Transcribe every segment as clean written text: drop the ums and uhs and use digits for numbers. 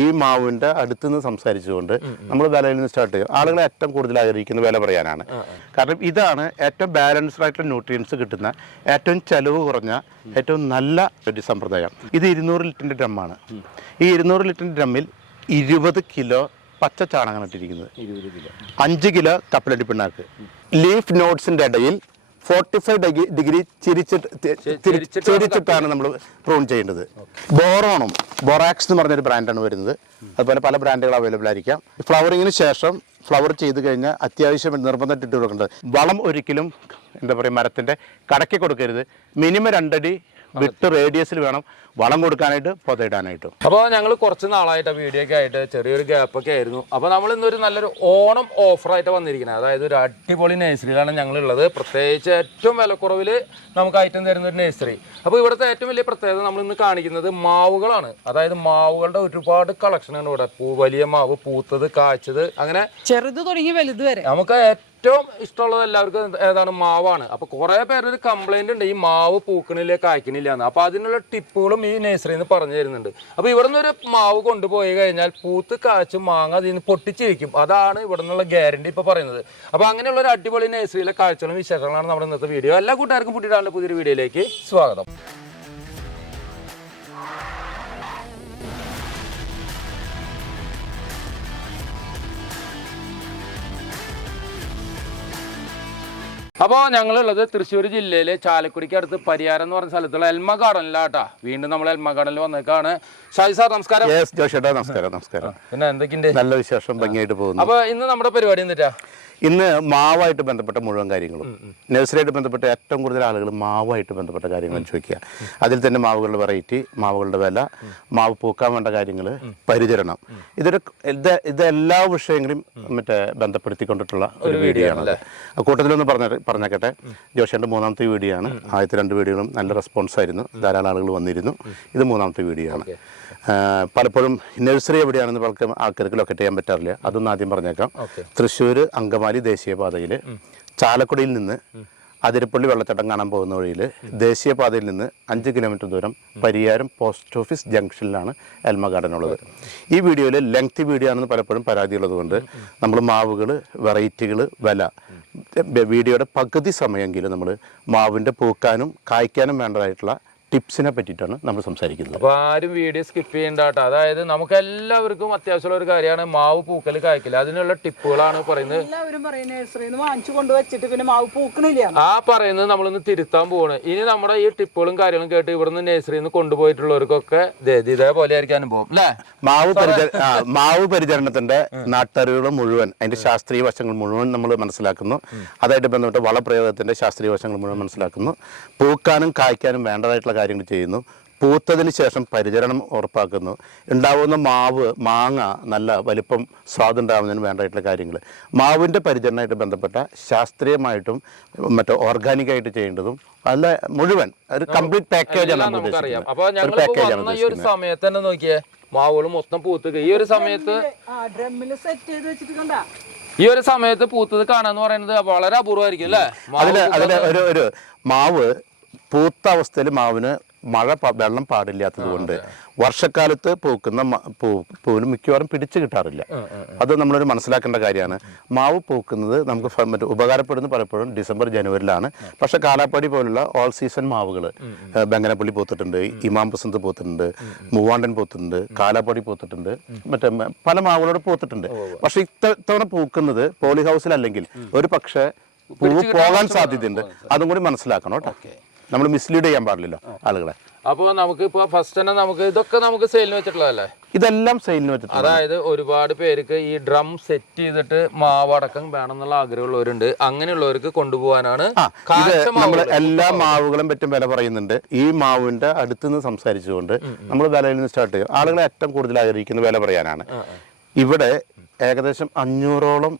ഈ മാവിൻ്റെ അടുത്തുനിന്ന് സംസാരിച്ചുകൊണ്ട് നമ്മൾ വിലയിൽ നിന്ന് സ്റ്റാർട്ട് ചെയ്യും. ആളുകളെ ഏറ്റവും കൂടുതൽ ആഗ്രഹിക്കുന്ന വില പറയാനാണ്. കാരണം ഇതാണ് ഏറ്റവും ബാലൻസ്ഡ് ആയിട്ടുള്ള ന്യൂട്രിയൻസ് കിട്ടുന്ന, ഏറ്റവും ചെലവ് കുറഞ്ഞ, ഏറ്റവും നല്ല ഒരു സമ്പ്രദായം. ഇത് 200 ലിറ്ററിൻ്റെ ഡ്രമ്മാണ്. ഈ 200 ലിറ്ററിൻ്റെ ഡ്രമ്മിൽ 20 കിലോ പച്ച ചാണകമാണ് ഇട്ടിരിക്കുന്നത്, 5 കിലോ കപ്പലണ്ടി പിണ്ണാക്ക്. ലീഫ് നോട്ട്സിൻ്റെ ഇടയിൽ 45 ഡിഗ്രി ചിരിച്ചിട്ടാണ് നമ്മൾ പ്രൂൺ ചെയ്യേണ്ടത്. ബോറാക്സ് എന്ന് പറഞ്ഞൊരു ബ്രാൻഡാണ് വരുന്നത്. അതുപോലെ പല ബ്രാൻഡുകൾ അവൈലബിൾ ആയിരിക്കാം. ഫ്ലവറിങ്ങിന് ശേഷം ഫ്ലവർ ചെയ്ത് കഴിഞ്ഞാൽ അത്യാവശ്യം നിർബന്ധം ഇട്ട് കൊടുക്കേണ്ടത് വളം ഒരിക്കലും എന്താ പറയുക മരത്തിൻ്റെ കടക്കി കൊടുക്കരുത്. മിനിമം 2 അടി വിട്ട് റേഡിയസിൽ വേണം വളം കൊടുക്കാനായിട്ട് പൊതയിടാനായിട്ടും. അപ്പോൾ ഞങ്ങൾ കുറച്ച് നാളായിട്ട് വീഡിയോ ഒക്കെ ആയിട്ട് ചെറിയൊരു ഗ്യാപ്പൊക്കെ ആയിരുന്നു. അപ്പോൾ നമ്മൾ ഇന്നൊരു നല്ലൊരു ഓണം ഓഫറായിട്ട് വന്നിരിക്കുന്നത്. അതായത് ഒരു അടിപൊളി നഴ്സറിയിലാണ് ഞങ്ങളുള്ളത്. പ്രത്യേകിച്ച് ഏറ്റവും വിലക്കുറവിൽ നമുക്ക് ഐറ്റം തരുന്ന ഒരു നഴ്സറി. അപ്പോൾ ഇവിടുത്തെ ഏറ്റവും വലിയ പ്രത്യേകത നമ്മൾ ഇന്ന് കാണിക്കുന്നത് മാവുകളാണ്. അതായത് മാവുകളുടെ ഒരുപാട് കളക്ഷനാണ് ഇവിടെ. വലിയ മാവ്, പൂത്തത്, കായ്ച്ചത്, അങ്ങനെ ചെറുത് തുടങ്ങി വലുത് വരെ. നമുക്ക് ഏറ്റവും ഇഷ്ടമുള്ളത് എല്ലാവർക്കും ഏതാണ്? മാവാണ്. അപ്പോൾ കുറേ പേരൊരു കംപ്ലൈന്റ് ഉണ്ട്, ഈ മാവ് പൂക്കണില്ല, കായ്ക്കണില്ല എന്ന്. അപ്പോൾ അതിനുള്ള ടിപ്പുകളും ഈ നഴ്സറിയിൽ നിന്ന് പറഞ്ഞു തരുന്നുണ്ട്. അപ്പോൾ ഇവിടെ നിന്ന് ഒരു മാവ് കൊണ്ടുപോയി കഴിഞ്ഞാൽ പൂത്ത് കായ്ച്ച് മാങ്ങ അതിൽ നിന്ന് പൊട്ടിച്ച് വയ്ക്കും. അതാണ് ഇവിടെ നിന്നുള്ള ഗ്യാരണ്ടി ഇപ്പോൾ പറയുന്നത്. അപ്പോൾ അങ്ങനെയുള്ള ഒരു അടിപൊളി നഴ്സറിയിലെ കാഴ്ചകളും വിശേഷങ്ങളാണ് നമ്മുടെ ഇന്നത്തെ വീഡിയോ. എല്ലാ കൂട്ടുകാർക്കും പുതിയ പുതിയൊരു വീഡിയോയിലേക്ക് സ്വാഗതം. അപ്പോൾ ഞങ്ങളുള്ളത് തൃശ്ശൂർ ജില്ലയിലെ ചാലക്കുടിക്ക് അടുത്ത് പരിയാരം എന്ന് പറഞ്ഞ സ്ഥലത്തുള്ള എൽമ ഗാർഡനിലാട്ടാ. വീണ്ടും നമ്മൾ എൽമ ഗാർഡനിൽ വന്നേക്കാണ്. ഷാജി സാർ നമസ്കാരം. നമസ്കാരം. പിന്നെ എന്തൊക്കെയുണ്ട്? നല്ല വിശേഷം, ഭംഗിയായിട്ട് പോകുന്നു. അപ്പോൾ ഇന്ന് നമ്മുടെ പരിപാടി എന്നിട്ടാ ഇന്ന് മാവായിട്ട് ബന്ധപ്പെട്ട മുഴുവൻ കാര്യങ്ങളും, നഴ്സറിയായിട്ട് ബന്ധപ്പെട്ട ഏറ്റവും കൂടുതൽ ആളുകൾ മാവായിട്ട് ബന്ധപ്പെട്ട കാര്യങ്ങൾ ചോദിക്കുക. അതിൽ തന്നെ മാവുകളുടെ വെറൈറ്റി, മാവുകളുടെ വില, മാവ് പൂക്കാൻ വേണ്ട കാര്യങ്ങൾ, പരിചരണം, ഇതെല്ലാ വിഷയങ്ങളും ബന്ധപ്പെടുത്തിക്കൊണ്ടിട്ടുള്ള ഒരു വീഡിയോ ആണ്. കൂട്ടത്തിലൊന്ന് പറഞ്ഞേക്കട്ടെ, ജോഷേൻ്റെ 3ാമത്തെ വീഡിയോ ആണ്. ആദ്യത്തെ 2 വീഡിയോകളും നല്ല റെസ്പോൺസ് ആയിരുന്നു, ധാരാളം ആളുകൾ വന്നിരുന്നു. ഇത് 3ാമത്തെ വീഡിയോ ആണ്. പലപ്പോഴും നഴ്സറി എവിടെയാണെന്ന് പലർക്കും ആൾക്കാർക്ക് ലൊക്കേറ്റ് ചെയ്യാൻ പറ്റാറില്ല. അതൊന്നും ആദ്യം പറഞ്ഞേക്കാം. തൃശ്ശൂർ അങ്കമാലി ദേശീയപാതയിൽ ചാലക്കുടിയിൽ നിന്ന് അതിരപ്പള്ളി വെള്ളച്ചാട്ടം കാണാൻ പോകുന്ന വഴിയിൽ ദേശീയപാതയിൽ നിന്ന് 5 കിലോമീറ്റർ ദൂരം പരിയാരം പോസ്റ്റ് ഓഫീസ് ജംഗ്ഷനിലാണ് എൽമ ഗാർഡൻ ഉള്ളത്. ഈ വീഡിയോയിൽ ലെങ്തി വീഡിയോ ആണെന്ന് പലപ്പോഴും പരാതിയുള്ളത് നമ്മൾ മാവുകൾ, വെറൈറ്റികൾ, വില, വീഡിയോയുടെ പകുതി സമയമെങ്കിലും നമ്മൾ മാവിൻ്റെ പൂക്കാനും കായ്ക്കാനും വേണ്ടതായിട്ടുള്ള ടിപ്സിനെ പറ്റിയിട്ടാണ് നമ്മൾ സംസാരിക്കുന്നത്. അപ്പോൾ ആരും വീഡിയോ സ്കിപ്പ് ചെയ്യേണ്ട കേട്ടോ. അതായത് നമുക്ക് എല്ലാവർക്കും അത്യാവശ്യമുള്ള ഒരു കാര്യമാണ് മാവ് പൂക്കൽ കായ്ക്കല്. അതിനുള്ള ടിപ്പുകളാണ് പറയുന്നത്. ആ പറയുന്നത് നമ്മളൊന്ന് തിരുത്താൻ പോവാണ്. ഇനി നമ്മുടെ ഈ ടിപ്പുകളും കാര്യങ്ങളും കേട്ട് ഇവിടുന്ന് നഴ്സറിയിൽ നിന്ന് കൊണ്ടുപോയിട്ടുള്ളവർക്കൊക്കെ ഇതേപോലെ ആയിരിക്കും അനുഭവം അല്ലേ? മാവ് പരിചരണത്തിന്റെ നാട്ടറിവുകൾ മുഴുവൻ, അതിന്റെ ശാസ്ത്രീയ വശങ്ങൾ മുഴുവൻ നമ്മൾ മനസ്സിലാക്കുന്നു. അതായിട്ട് ബന്ധപ്പെട്ട വളപ്രയോഗത്തിന്റെ ശാസ്ത്രീയ വശങ്ങൾ മുഴുവൻ മനസ്സിലാക്കുന്നു. പൂക്കാനും കായ്ക്കാനും വേണ്ടതായിട്ടുള്ള കാര്യങ്ങൾ ചെയ്യുന്നു. പൂത്തതിന് ശേഷം പരിചരണം ഉറപ്പാക്കുന്നു. ഉണ്ടാവുന്ന മാങ്ങ നല്ല വലിപ്പം, സ്വാദുണ്ടാവുന്നതിന് വേണ്ടതായിട്ടുള്ള കാര്യങ്ങൾ, മാവിൻ്റെ പരിചരണമായിട്ട് ബന്ധപ്പെട്ട ശാസ്ത്രീയമായിട്ടും ഓർഗാനിക്കായിട്ട് ചെയ്യേണ്ടതും അല്ല മുഴുവൻ ഒരു കംപ്ലീറ്റ് പാക്കേജാണ് നമ്മൾ ഉദ്ദേശിക്കുന്നത്. ഈ ഒരു സമയത്ത് തന്നെ നോക്കിയേ, മാവുകൾ മൊത്തം പൂത്തുക. ഈ ഒരു സമയത്ത് പൂത്തത് കാണാന്ന് പറയുന്നത് വളരെ അപൂർവമായിരിക്കും അല്ലേ? അതിലെ ഒരു മാവ് പൂത്ത അവസ്ഥയിൽ മാവിന് വെള്ളം പാടില്ലാത്തത് കൊണ്ട് വർഷക്കാലത്ത് പൂക്കുന്ന പൂവിന് മിക്കവാറും പിടിച്ചു കിട്ടാറില്ല. അത് നമ്മളൊരു മനസ്സിലാക്കേണ്ട കാര്യമാണ്. മാവ് പൂക്കുന്നത് നമുക്ക് ഉപകാരപ്പെടുന്നത് പലപ്പോഴും ഡിസംബർ ജനുവരിയിലാണ്. പക്ഷെ കാലാപ്പാടി പോലുള്ള ഓൾ സീസൺ മാവുകൾ, ബംഗനപ്പള്ളി പൂത്തിട്ടുണ്ട്, ഇമാം ബസന്ത് പൂത്തിട്ടുണ്ട്, മൂവാണ്ടൻ പൂത്തിട്ടുണ്ട്, കാലാപ്പാടി പൂത്തിട്ടുണ്ട്, പല മാവുകളോട് പൂത്തിട്ടുണ്ട്. പക്ഷെ ഇത്തവണ പൂക്കുന്നത് പോളി ഹൗസിലല്ലെങ്കിൽ ഒരു പക്ഷേ പൂവ് പോകാൻ സാധ്യതയുണ്ട്. അതും കൂടി മനസ്സിലാക്കണം കേട്ടോ. നമ്മൾ മിസ്ലീഡ് ചെയ്യാൻ പാടില്ലല്ലോ ആളുകളെ. അപ്പോൾ നമുക്ക് ഇപ്പോൾ ഫസ്റ്റ് തന്നെ ഇതൊക്കെ നമുക്ക് സെയിലിന് വെച്ചിട്ടുള്ളതല്ലേ? ഇതെല്ലാം സെയിലിന് വെച്ചിട്ടുള്ള. അതായത് ഒരുപാട് പേർക്ക് ഈ ഡ്രം സെറ്റ് ചെയ്തിട്ട് മാവടക്കം വേണമെന്നുള്ള ആഗ്രഹമുള്ളവരുണ്ട്. അങ്ങനെയുള്ളവർക്ക് കൊണ്ടുപോകാനാണ്. നമ്മൾ എല്ലാ മാവുകളും പറ്റും വില പറയുന്നുണ്ട്. ഈ മാവിന്റെ അടുത്തുനിന്ന് സംസാരിച്ചുകൊണ്ട് നമ്മൾ വിലയിൽ നിന്ന് സ്റ്റാർട്ട് ചെയ്യും. ആളുകളെ ഏറ്റവും കൂടുതൽ ആഗ്രഹിക്കുന്ന വില പറയാനാണ്. ഇവിടെ ഏകദേശം 500ഓളം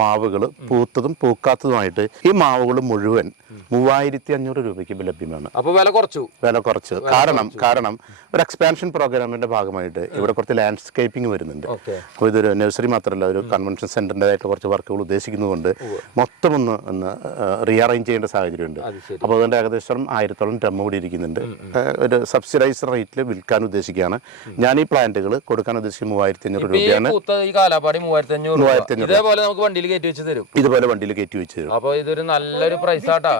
മാവുകൾ പൂത്തതും പൂക്കാത്തതുമായിട്ട് ഈ മാവുകൾ മുഴുവൻ 3500 രൂപയ്ക്ക് ലഭ്യമാണ്. അപ്പോൾ വില കുറച്ചു കാരണം ഒരു എക്സ്പാൻഷൻ പ്രോഗ്രാമിന്റെ ഭാഗമായിട്ട് ഇവിടെ കുറച്ച് ലാൻഡ്സ്കേപ്പിംഗ് വരുന്നുണ്ട്. അപ്പോൾ ഇതൊരു നഴ്സറി മാത്രമല്ല, ഒരു കൺവെൻഷൻ സെന്ററിൻ്റെതായിട്ട് കുറച്ച് വർക്കുകൾ ഉദ്ദേശിക്കുന്നതുകൊണ്ട് മൊത്തം ഒന്ന് റീഅറേഞ്ച് ചെയ്യേണ്ട സാഹചര്യമുണ്ട്. അപ്പോൾ അതുകൊണ്ട് ഏകദേശം 1000-ഓളം ഡ്രം കൂടി ഇരിക്കുന്നുണ്ട്. ഒരു സബ്സിഡൈസ്ഡ് റേറ്റിൽ വിൽക്കാൻ ഉദ്ദേശിക്കുകയാണ്. ഞാൻ ഈ പ്ലാന്റുകൾ കൊടുക്കാൻ ഉദ്ദേശിക്കുന്നത് 3500 രൂപയാണ്. ഇതുപോലെ നമുക്ക് വണ്ടിയിൽ കയറ്റി വെച്ച് തരും. ഇതുപോലെ വണ്ടിയിൽ കയറ്റി വെച്ച് തരും. അപ്പോൾ ഇതൊരു നല്ലൊരു പ്രൈസ് ആട്ടാ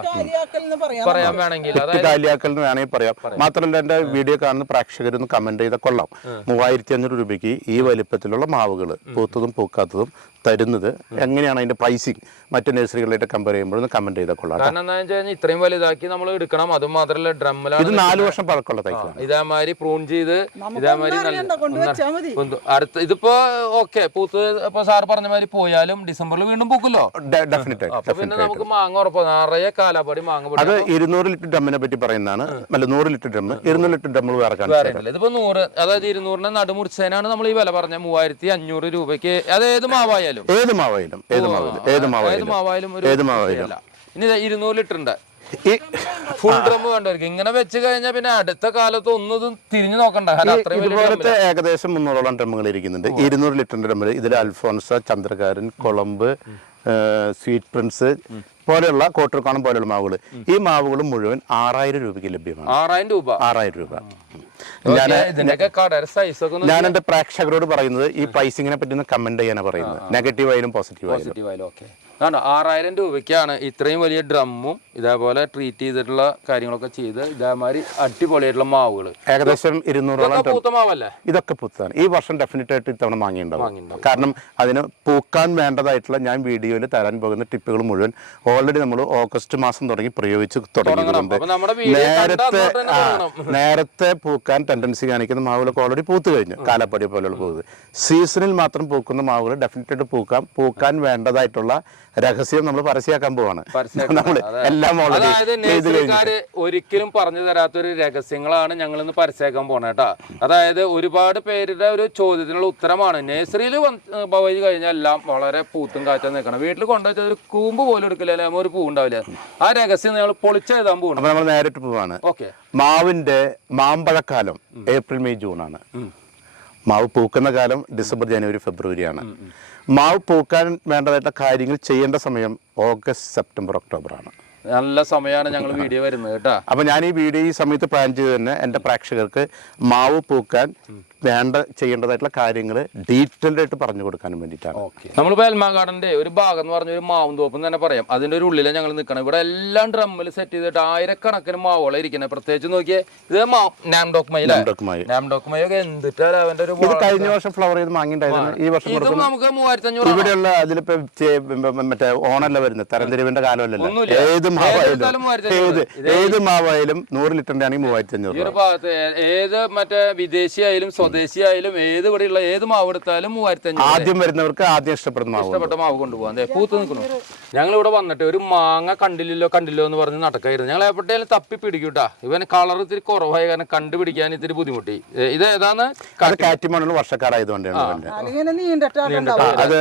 പറയാൻ വേണമെങ്കിൽ, കാലിയാക്കലിന് വേണമെങ്കിൽ പറയാം. മാത്രമല്ല എന്റെ വീഡിയോ കാണുന്ന പ്രേക്ഷകരൊന്ന് കമന്റ് ചെയ്താൽ കൊള്ളാം. 3500 രൂപയ്ക്ക് ഈ വലിപ്പത്തിലുള്ള മാവുകൾ പൂത്തതും പൂക്കാത്തതും തരുന്നത് എങ്ങനെയാണ്, അതിന്റെ പ്രൈസിങ് മറ്റു നഴ്സറികളായിട്ട് കമ്പയർ ചെയ്യുമ്പോൾ കമന്റ് ചെയ്താൽ കൊള്ളാം. കാരണം എന്താ വെച്ചാൽ ഇത്രയും വലുതാക്കി നമ്മൾ എടുക്കണം. അത് മാത്രമല്ല ഡ്രമ്മിലാണ് ഇത് 4 വർഷം പഴക്കമുള്ള തൈക്കാണ്. ഇതേമാതിരി പ്രൂൺ ചെയ്ത് ഇതേമാതിരി അടുത്ത ഇതിപ്പോ ഓക്കെ പൂത്ത് ഇപ്പൊ സാർ പറഞ്ഞ മാതിരി പോയാലും ഡിസംബറിൽ വീണ്ടും പൂക്കുമല്ലോ. അപ്പൊ പിന്നെ നമുക്ക് മാങ്ങ ഉറപ്പാണ്, നിറയെ കാലാപ്പാടി മാങ്ങ. അത് 200 ലിറ്റർ ഡ്രമ്മിനെ പറ്റി പറയുന്നതാണ്. അല്ല 100 ലിറ്റർ ഡ്രം, 200 ലിറ്റർ ഡ്രം വേറെ കാണില്ല. ഇതിപ്പോ 100, അതായത് 200നെ നടുമുറിച്ചതിനാണ് നമ്മൾ ഈ വില പറഞ്ഞ 3500 രൂപയ്ക്ക്. അത് ഏത് മാവായാലും ഇനി 200 ലിറ്ററിന്റെ ഫുൾ ഡ്രം വേണ്ടവർക്ക് ഇങ്ങനെ വെച്ച് കഴിഞ്ഞാൽ പിന്നെ അടുത്ത കാലത്ത് ഒന്നും തിരിഞ്ഞു നോക്കണ്ട. ഇതുപോലത്തെ ഏകദേശം 300ഓളം ഡ്രമ്മുകൾ ഇരിക്കുന്നുണ്ട്. 200 ലിറ്ററിന്റെ ഡ്രമ്മിൽ ഇതിൽ അൽഫോൺസ, ചന്ദ്രകാരൻ, കൊളംബ്, സ്വീറ്റ് പ്രിൻസ് പോലെയുള്ള കോട്ടർക്കാണം പോലെയുള്ള മാവുകൾ. ഈ മാവുകൾ മുഴുവൻ 6000 രൂപയ്ക്ക് ലഭ്യമാണ്. 6000 രൂപ. ഞാൻ എന്റെ പ്രേക്ഷകരോട് പറയുന്നത് ഈ പ്രൈസിങ്ങിനെ പറ്റി ഒന്ന് കമന്റ് ചെയ്യാനാണ് പറയുന്നത്, നെഗറ്റീവ് ആയാലും പോസിറ്റീവ് ആയാലും. 6000 രൂപയ്ക്കാണ് ഇത്രയും വലിയ ഡ്രമ്മും ഇതേപോലെ ട്രീറ്റ് ചെയ്തിട്ടുള്ള കാര്യങ്ങളൊക്കെ ചെയ്ത് ഇതേമാതിരി അടിപൊളിയായിട്ടുള്ള മാവുകൾ. ഏകദേശം 200ഓളം മാവല്ലേ? ഇതൊക്കെ പൂത്താണ്. ഈ വർഷം ഡെഫിനറ്റ് ആയിട്ട് ഇത്തവണ വാങ്ങിയിട്ടുണ്ടാവും. കാരണം അതിന് പൂക്കാൻ വേണ്ടതായിട്ടുള്ള ഞാൻ വീഡിയോയിൽ തരാൻ പോകുന്ന ടിപ്പുകൾ മുഴുവൻ ഓൾറെഡി നമ്മൾ ഓഗസ്റ്റ് മാസം തുടങ്ങി പ്രയോഗിച്ച് തുടങ്ങിയിട്ടുണ്ട്. നേരത്തെ പൂക്കാൻ ടെൻഡൻസി കാണിക്കുന്ന മാവുകളൊക്കെ ഓൾറെഡി പൂത്ത് കഴിഞ്ഞു. കാലപ്പടി പോലെയുള്ള പൂവ് സീസണിൽ മാത്രം പൂക്കുന്ന മാവുകൾ ഡെഫിനറ്റ് ആയിട്ട് പൂക്കാൻ വേണ്ടതായിട്ടുള്ള രഹസ്യം നമ്മൾ പരസ്യമാക്കാൻ പോവാണ്. നമ്മൾ എല്ലാം ഒരിക്കലും പറഞ്ഞു തരാത്തൊരു രഹസ്യങ്ങളാണ് ഞങ്ങൾ ഇന്ന് പരസ്യമാക്കാൻ പോണേ കേട്ടാ. അതായത് ഒരുപാട് പേരുടെ ഒരു ചോദ്യത്തിനുള്ള ഉത്തരമാണ്. നഴ്സറിയിൽ പോയി കഴിഞ്ഞാൽ എല്ലാം വളരെ പൂത്തും കാറ്റാൻ നിൽക്കണം. വീട്ടിൽ കൊണ്ടുവച്ച ഒരു കൂമ്പ് പോലും എടുക്കില്ല, ഒരു പൂ ഉണ്ടാവില്ല. ആ രഹസ്യം ഞങ്ങൾ പൊളിച്ചെഴുതാൻ പോകണം. നമ്മൾ നേരിട്ട് പോവാണ്. ഓക്കെ. മാവിന്റെ മാമ്പഴക്കാലം ഏപ്രിൽ മെയ് ജൂൺ ആണ്. മാവ് പൂക്കുന്ന കാലം ഡിസംബർ ജനുവരി ഫെബ്രുവരി ആണ്. മാവ് പൂക്കാൻ വേണ്ടതായിട്ടുള്ള കാര്യങ്ങൾ ചെയ്യേണ്ട സമയം ഓഗസ്റ്റ് സെപ്റ്റംബർ ഒക്ടോബർ ആണ്. നല്ല സമയമാണ് ഞങ്ങൾ വീഡിയോ വരുന്നത് കേട്ടോ. അപ്പൊ ഞാൻ ഈ വീഡിയോ ഈ സമയത്ത് പ്ലാൻ ചെയ്ത് തന്നെ എന്റെ പ്രേക്ഷകർക്ക് മാവ് പൂക്കാൻ ചെയ്യേണ്ടതായിട്ടുള്ള കാര്യങ്ങൾ ഡീറ്റെയിൽഡ് ആയിട്ട് പറഞ്ഞു കൊടുക്കാനും വേണ്ടിയിട്ടാണ്. നമ്മളിപ്പോൾ എൽമാ ഗാർഡന്റെ ഒരു ഭാഗം എന്ന് പറഞ്ഞ ഒരു മാവും തോപ്പം തന്നെ പറയാം. അതിന്റെ ഒരു ഉള്ളിലാണ് ഞങ്ങൾ നിൽക്കണം. ഇവിടെ എല്ലാം ഡ്രമ്മിൽ സെറ്റ് ചെയ്തിട്ട് ആയിരക്കണക്കിന് മാവുകളെ ഇരിക്കുന്നത്. പ്രത്യേകിച്ച് നോക്കിയേ, ഇത് നാംഡോക്മയൊക്കെ എന്തിട്ടാണ് അവന്റെ ഒരു കഴിഞ്ഞ വർഷം ഫ്ലവർ ചെയ്ത് വാങ്ങിണ്ടായിരുന്നു. ഈ വർഷം നമുക്ക് 3500 ഇവിടെയുള്ള അതിലിപ്പോ മറ്റേ ഓണല്ല വരുന്നത്, തരംതിരിവിന്റെ കാലമല്ലല്ലോ. ഏത് മാവായാലും 100 ലിറ്ററിന്റെ ആണെങ്കിൽ 3500. ഏത് മറ്റേ വിദേശിയായാലും സ്വദേശിയായാലും ഏത് ഇവിടെയുള്ള ഏത് മാവ് എടുത്താലും 3500. ആദ്യം വരുന്നവർക്ക് ആദ്യം ഇഷ്ടപ്പെട്ട മാവ് കൊണ്ടുപോകാൻ പൂത്ത് നിൽക്കുന്നു. ഞങ്ങൾ ഇവിടെ വന്നിട്ട് ഒരു മാങ്ങ കണ്ടില്ലല്ലോ എന്ന് പറഞ്ഞ് നടക്കായിരുന്നു. ഞങ്ങൾ എവിടെയും തപ്പി പിടിക്കൂട്ടാ. ഇവന് കളർ ഇത്തിരി കുറവായ കാരണം കണ്ടുപിടിക്കാൻ ഇത്തിരി ബുദ്ധിമുട്ടി. ഇത് ഏതാണ്? കാറ്റിമോണുള്ള വർഷക്കാരായതുകൊണ്ടാണ്. അത്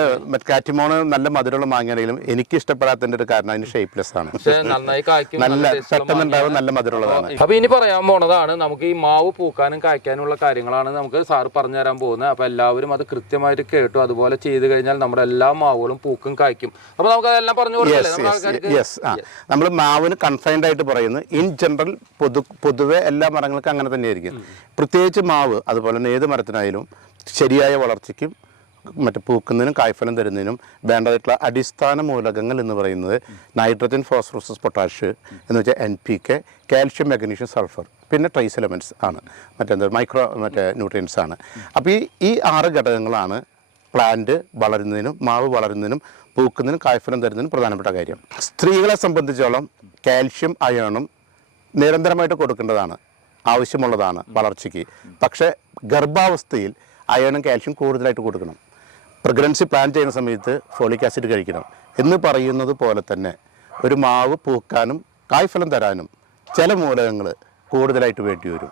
കാറ്റിമോണ് നല്ല മധുരമുള്ള മാങ്ങയാണെങ്കിലും എനിക്ക് ഇഷ്ടപ്പെടാത്തതിന്റെ ഒരു കാരണം അതിന് ഷേപ്പ്ലെസ് ആണ്. നന്നായി കായ്ക്കും, നല്ല പെട്ടെന്നുണ്ടാവും, നല്ല മധുരമുള്ളതാണ്. അപ്പൊ ഇനി പറയാൻ പോണതാണ് നമുക്ക് ഈ മാവ് പൂക്കാനും കായ്ക്കാനുള്ള കാര്യങ്ങളാണ് നമുക്ക് സാർ പറഞ്ഞു തരാൻ പോകുന്നത്. അപ്പൊ എല്ലാവരും അത് കൃത്യമായിട്ട് കേട്ടു. അതുപോലെ ചെയ്ത് കഴിഞ്ഞാൽ നമ്മുടെ എല്ലാ മാവുകളും പൂക്കും കായ്ക്കും. അപ്പൊ നമുക്ക് അതെല്ലാം പറഞ്ഞു കൊടുക്കല്ലേ? നമ്മൾ മാവിന് കൺഫൈൻഡ് ആയിട്ട് പറയുന്നത് ഇൻ ജനറൽ പൊതുവെ എല്ലാ മരങ്ങൾക്കും അങ്ങനെ തന്നെയായിരിക്കും. പ്രത്യേകിച്ച് മാവ് അതുപോലെ തന്നെ ഏത് മരത്തിനായാലും ശരിയായ വളർച്ചയ്ക്കും മറ്റേ പൂക്കുന്നതിനും കായ്ഫലം തരുന്നതിനും വേണ്ടതായിട്ടുള്ള അടിസ്ഥാന മൂലകങ്ങൾ എന്ന് പറയുന്നത് നൈട്രജൻ, ഫോസ്ഫറസ്, പൊട്ടാഷ് എന്ന് വെച്ചാൽ NPK, കാൽഷ്യം, മഗ്നീഷ്യം, സൾഫർ, പിന്നെ ട്രേസ് എലമെൻറ്റ്സ് ആണ്, മറ്റേ ന്യൂട്രിയൻസ് ആണ്. അപ്പോൾ ഈ 6 ഘടകങ്ങളാണ് പ്ലാന്റ് വളരുന്നതിനും മാവ് വളരുന്നതിനും പൂക്കുന്നതിനും കായ്ഫലം തരുന്നതിനും പ്രധാനപ്പെട്ട കാര്യം. സ്ത്രീകളെ സംബന്ധിച്ചോളം കാൽഷ്യം, അയണും നിരന്തരമായിട്ട് കൊടുക്കേണ്ടതാണ്, ആവശ്യമുള്ളതാണ് വളർച്ചയ്ക്ക്. പക്ഷേ ഗർഭാവസ്ഥയിൽ അയണും കാൽഷ്യം കൂടുതലായിട്ട് കൊടുക്കണം. പ്രഗ്നൻസി പ്ലാൻ ചെയ്യുന്ന സമയത്ത് ഫോളിക് ആസിഡ് കഴിക്കണം. എന്ന് പറയുന്നത് പോലെ തന്നെ ഒരു മാവ് പൂക്കാനും കായ്ഫലം തരാനും ചില മൂലകങ്ങൾ കൂടുതലായിട്ട് വേണ്ടി വരും.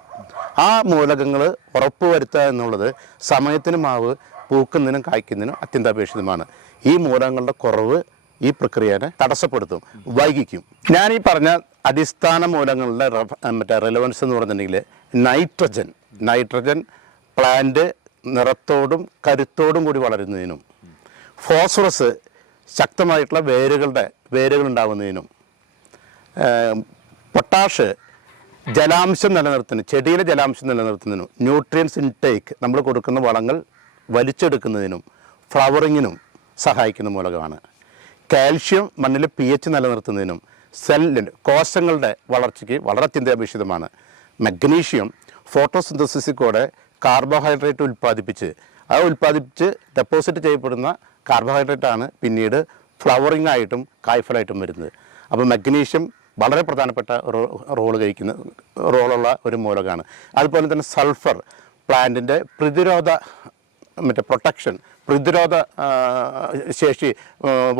ആ മൂലകങ്ങൾ ഉറപ്പുവരുത്തുക എന്നുള്ളത് സമയത്തിന് മാവ് പൂക്കുന്നതിനും കായ്ക്കുന്നതിനും അത്യന്താപേക്ഷിതമാണ്. ഈ മൂലകങ്ങളുടെ കുറവ് ഈ പ്രക്രിയയെ തടസ്സപ്പെടുത്തും, വൈകിക്കും. ഞാൻ ഈ പറഞ്ഞ അടിസ്ഥാന മൂലകങ്ങളുടെ റെലവൻസ് എന്ന് പറഞ്ഞിട്ടുണ്ടെങ്കിൽ നൈട്രജൻ പ്ലാന്റ് നിറത്തോടും കരുത്തോടും കൂടി വളരുന്നതിനും, ഫോസ്ഫറസ് ശക്തമായിട്ടുള്ള വേരുകൾ ഉണ്ടാകുന്നതിനും, പൊട്ടാഷ് ജലാംശം നിലനിർത്തുന്നതിനും, ചെടിയിലെ ജലാംശം നിലനിർത്തുന്നതിനും, ന്യൂട്രിയൻസ് ഇൻടേക്ക് നമ്മൾ കൊടുക്കുന്ന വളങ്ങൾ വലിച്ചെടുക്കുന്നതിനും ഫ്ലവറിങ്ങിനും സഹായിക്കുന്ന മൂലകമാണ്. കാൽഷ്യം മണ്ണിലെ pH നിലനിർത്തുന്നതിനും കോശങ്ങളുടെ വളർച്ചയ്ക്ക് വളരെ അത്യന്താപേക്ഷിതമാണ്. മഗ്നീഷ്യം ഫോട്ടോസിന്തസിസിലൂടെ കാർബോഹൈഡ്രേറ്റ് ഉൽപ്പാദിപ്പിച്ച് ഡെപ്പോസിറ്റ് ചെയ്യപ്പെടുന്ന കാർബോഹൈഡ്രേറ്റാണ് പിന്നീട് ഫ്ലവറിംഗ് ആയിട്ടും കായ്ഫലായിട്ടും വരുന്നത്. അപ്പോൾ മഗ്നീഷ്യം വളരെ പ്രധാനപ്പെട്ട റോളുള്ള ഒരു മൂലകമാണ്. അതുപോലെ തന്നെ സൾഫർ പ്ലാന്റിൻ്റെ പ്രതിരോധ ശേഷി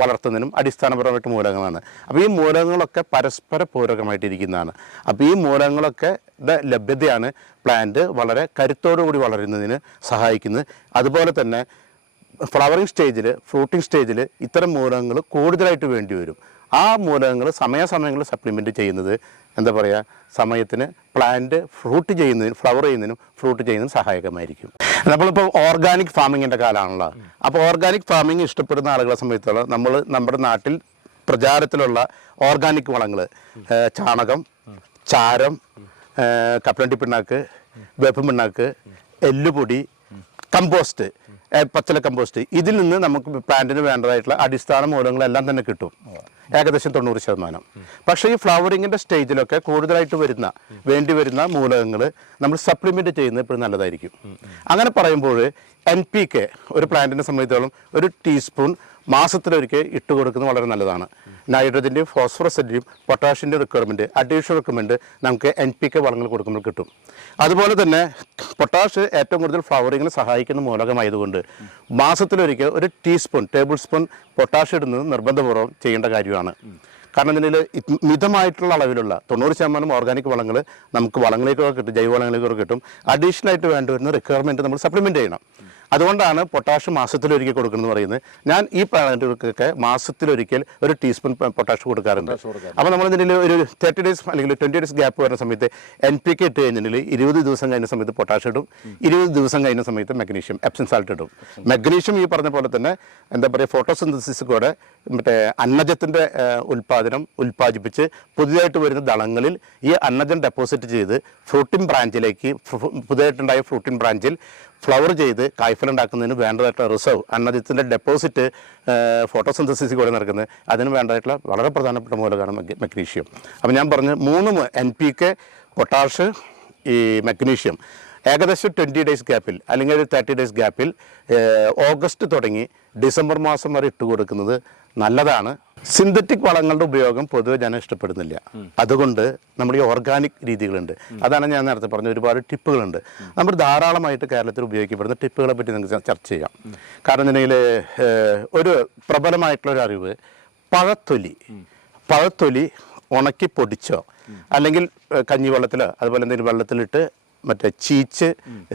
വളർത്തുന്നതിനും അടിസ്ഥാനപരമായിട്ട് മൂലകങ്ങളാണ്. അപ്പോൾ ഈ മൂലകങ്ങളൊക്കെ പരസ്പര പൂരകമായിട്ടിരിക്കുന്നതാണ്. അപ്പോൾ ഈ മൂലകങ്ങളൊക്കെ ലഭ്യതയാണ് പ്ലാന്റ് വളരെ കരുത്തോടുകൂടി വളരുന്നതിന് സഹായിക്കുന്നത്. അതുപോലെ തന്നെ ഫ്ലവറിങ് സ്റ്റേജിൽ, ഫ്രൂട്ടിംഗ് സ്റ്റേജിൽ ഇത്തരം മൂലകങ്ങൾ കൂടുതലായിട്ട് വേണ്ടി വരും. ആ മൂലകങ്ങൾ സമയാസമയങ്ങളിൽ സപ്ലിമെൻറ്റ് ചെയ്യുന്നത് സമയത്തിന് പ്ലാന്റ് ഫ്ലവർ ചെയ്യുന്നതിനും ഫ്രൂട്ട് ചെയ്യുന്നതിനും സഹായകമായിരിക്കും. നമ്മളിപ്പോൾ ഓർഗാനിക് ഫാമിങ്ങിൻ്റെ കാലമാണല്ലോ. അപ്പോൾ ഓർഗാനിക് ഫാമിങ് ഇഷ്ടപ്പെടുന്ന ആളുകളെ സംബന്ധിച്ചിടത്തോളം നമ്മുടെ നാട്ടിൽ പ്രചാരത്തിലുള്ള ഓർഗാനിക് വളങ്ങൾ ചാണകം, ചാരം, കപ്പലണ്ടി പിണ്ണാക്ക്, വേപ്പ് പിണ്ണാക്ക്, എല്ലുപൊടി, കമ്പോസ്റ്റ്, പച്ചില കമ്പോസ്റ്റ്, ഇതിൽ നിന്ന് നമുക്ക് പ്ലാന്റിന് വേണ്ടതായിട്ടുള്ള അടിസ്ഥാന മൂലകങ്ങളെല്ലാം തന്നെ കിട്ടും, ഏകദേശം 90%. പക്ഷേ ഈ ഫ്ലവറിങ്ങിൻ്റെ സ്റ്റേജിലൊക്കെ കൂടുതലായിട്ട് വേണ്ടി വരുന്ന മൂലകങ്ങൾ നമ്മൾ സപ്ലിമെൻറ്റ് ചെയ്യുന്നത് എപ്പോഴും നല്ലതായിരിക്കും. അങ്ങനെ പറയുമ്പോൾ NPK ഒരു പ്ലാന്റിനെ സംബന്ധിച്ചിടത്തോളം ഒരു ടീസ്പൂൺ മാസത്തിലൊരിക്കൽ ഇട്ട് കൊടുക്കുന്നത് വളരെ നല്ലതാണ്. നൈട്രജൻ്റെയും ഫോസ്ഫറസിൻ്റെയും പൊട്ടാഷ്യൻ്റെ അഡീഷണൽ റിക്വയർമെൻറ്റ് നമുക്ക് NPK വളങ്ങൾ കൊടുക്കുമ്പോൾ കിട്ടും. അതുപോലെ തന്നെ പൊട്ടാഷ് ഏറ്റവും കൂടുതൽ ഫ്ലവറിങ്ങിന് സഹായിക്കുന്ന മൂലകമായതുകൊണ്ട് മാസത്തിലൊരിക്കൽ ഒരു ടേബിൾ സ്പൂൺ പൊട്ടാഷ് ഇടുന്നത് നിർബന്ധപൂർവ്വം ചെയ്യേണ്ട കാര്യമാണ്. കാരണം ഇതിൽ മിതമായിട്ടുള്ള അളവിലുള്ള 90% ഓർഗാനിക് വളങ്ങൾ നമുക്ക് വളങ്ങളിലേക്കൊക്കെ കിട്ടും, ജൈവവളങ്ങളിലേക്കൊക്കെ കിട്ടും. അഡീഷണലായിട്ട് വേണ്ടി വരുന്ന റിക്വയർമെൻറ്റ് നമ്മൾ സപ്ലിമെൻറ്റ് ചെയ്യണം. അതുകൊണ്ടാണ് പൊട്ടാഷ് മാസത്തിലൊരിക്കൽ കൊടുക്കണമെന്ന് പറയുന്നത്. ഞാൻ ഈ പ്ലാന്റുകൾക്കൊക്കെ മാസത്തിലൊരിക്കൽ ഒരു ടീസ്പൂൺ പൊട്ടാഷ് കൊടുക്കാറുണ്ട്. അപ്പോൾ നമ്മളിതിൽ ഒരു 30 days അല്ലെങ്കിൽ 20 days ഗ്യാപ്പ് വരുന്ന സമയത്ത് NPK ഇട്ട് കഴിഞ്ഞിട്ടുണ്ടെങ്കിൽ 20 ദിവസം കഴിഞ്ഞ സമയത്ത് പൊട്ടാഷ് ഇടും, 20 ദിവസം കഴിഞ്ഞ സമയത്ത് മഗ്നീഷ്യം എപ്സം സാൾട്ട് ഇടും. മഗ്നീഷ്യം ഈ പറഞ്ഞ പോലെ തന്നെ ഫോട്ടോസിന്തസിസ് കൂടെ അന്നജത്തിൻ്റെ ഉൽപ്പാദിപ്പിച്ച് പുതിയതായിട്ട് വരുന്ന ദളങ്ങളിൽ ഈ അന്നജം ഡെപ്പോസിറ്റ് ചെയ്ത് പുതിയതായിട്ടുണ്ടായ ഫ്രൂട്ടിൻ ബ്രാഞ്ചിൽ ഫ്ലവർ ചെയ്ത് കായ്ഫലുണ്ടാക്കുന്നതിന് വേണ്ടതായിട്ടുള്ള റിസർവ് അന്നജത്തിൻ്റെ ഡെപ്പോസിറ്റ് ഫോട്ടോസിന്തസിസ് കൂടെ നടക്കുന്നത്, അതിന് വേണ്ടതായിട്ടുള്ള വളരെ പ്രധാനപ്പെട്ട മൂലകമാണ് മഗ്നീഷ്യം. അപ്പോൾ ഞാൻ പറഞ്ഞു 3 NPK, പൊട്ടാഷ്, ഈ മഗ്നീഷ്യം ഏകദേശം 20 days ഗ്യാപ്പിൽ അല്ലെങ്കിൽ ഒരു 30 days ഗ്യാപ്പിൽ ഓഗസ്റ്റ് തുടങ്ങി ഡിസംബർ മാസം വരെ ഇട്ട് കൊടുക്കുന്നത് നല്ലതാണ്. സിന്തറ്റിക് വളങ്ങളുടെ ഉപയോഗം പൊതുവെ ജനം ഇഷ്ടപ്പെടുന്നില്ല. അതുകൊണ്ട് നമ്മൾ ഈ ഓർഗാനിക് രീതികളുണ്ട്. അതാണ് ഞാൻ നേരത്തെ പറഞ്ഞ ഒരുപാട് ടിപ്പുകളുണ്ട്. നമ്മൾ ധാരാളമായിട്ട് കേരളത്തിൽ ഉപയോഗിക്കപ്പെടുന്ന ടിപ്പുകളെ പറ്റി നമുക്ക് ചർച്ച ചെയ്യാം. കാരണം എന്നുണ്ടെങ്കിൽ ഒരു പ്രബലമായിട്ടുള്ളൊരു അറിവ്, പഴത്തൊലി ഉണക്കി പൊടിച്ചോ അല്ലെങ്കിൽ കഞ്ഞിവെള്ളത്തിലോ അതുപോലെ എന്തെങ്കിലും വെള്ളത്തിലിട്ട് ചീച്ച്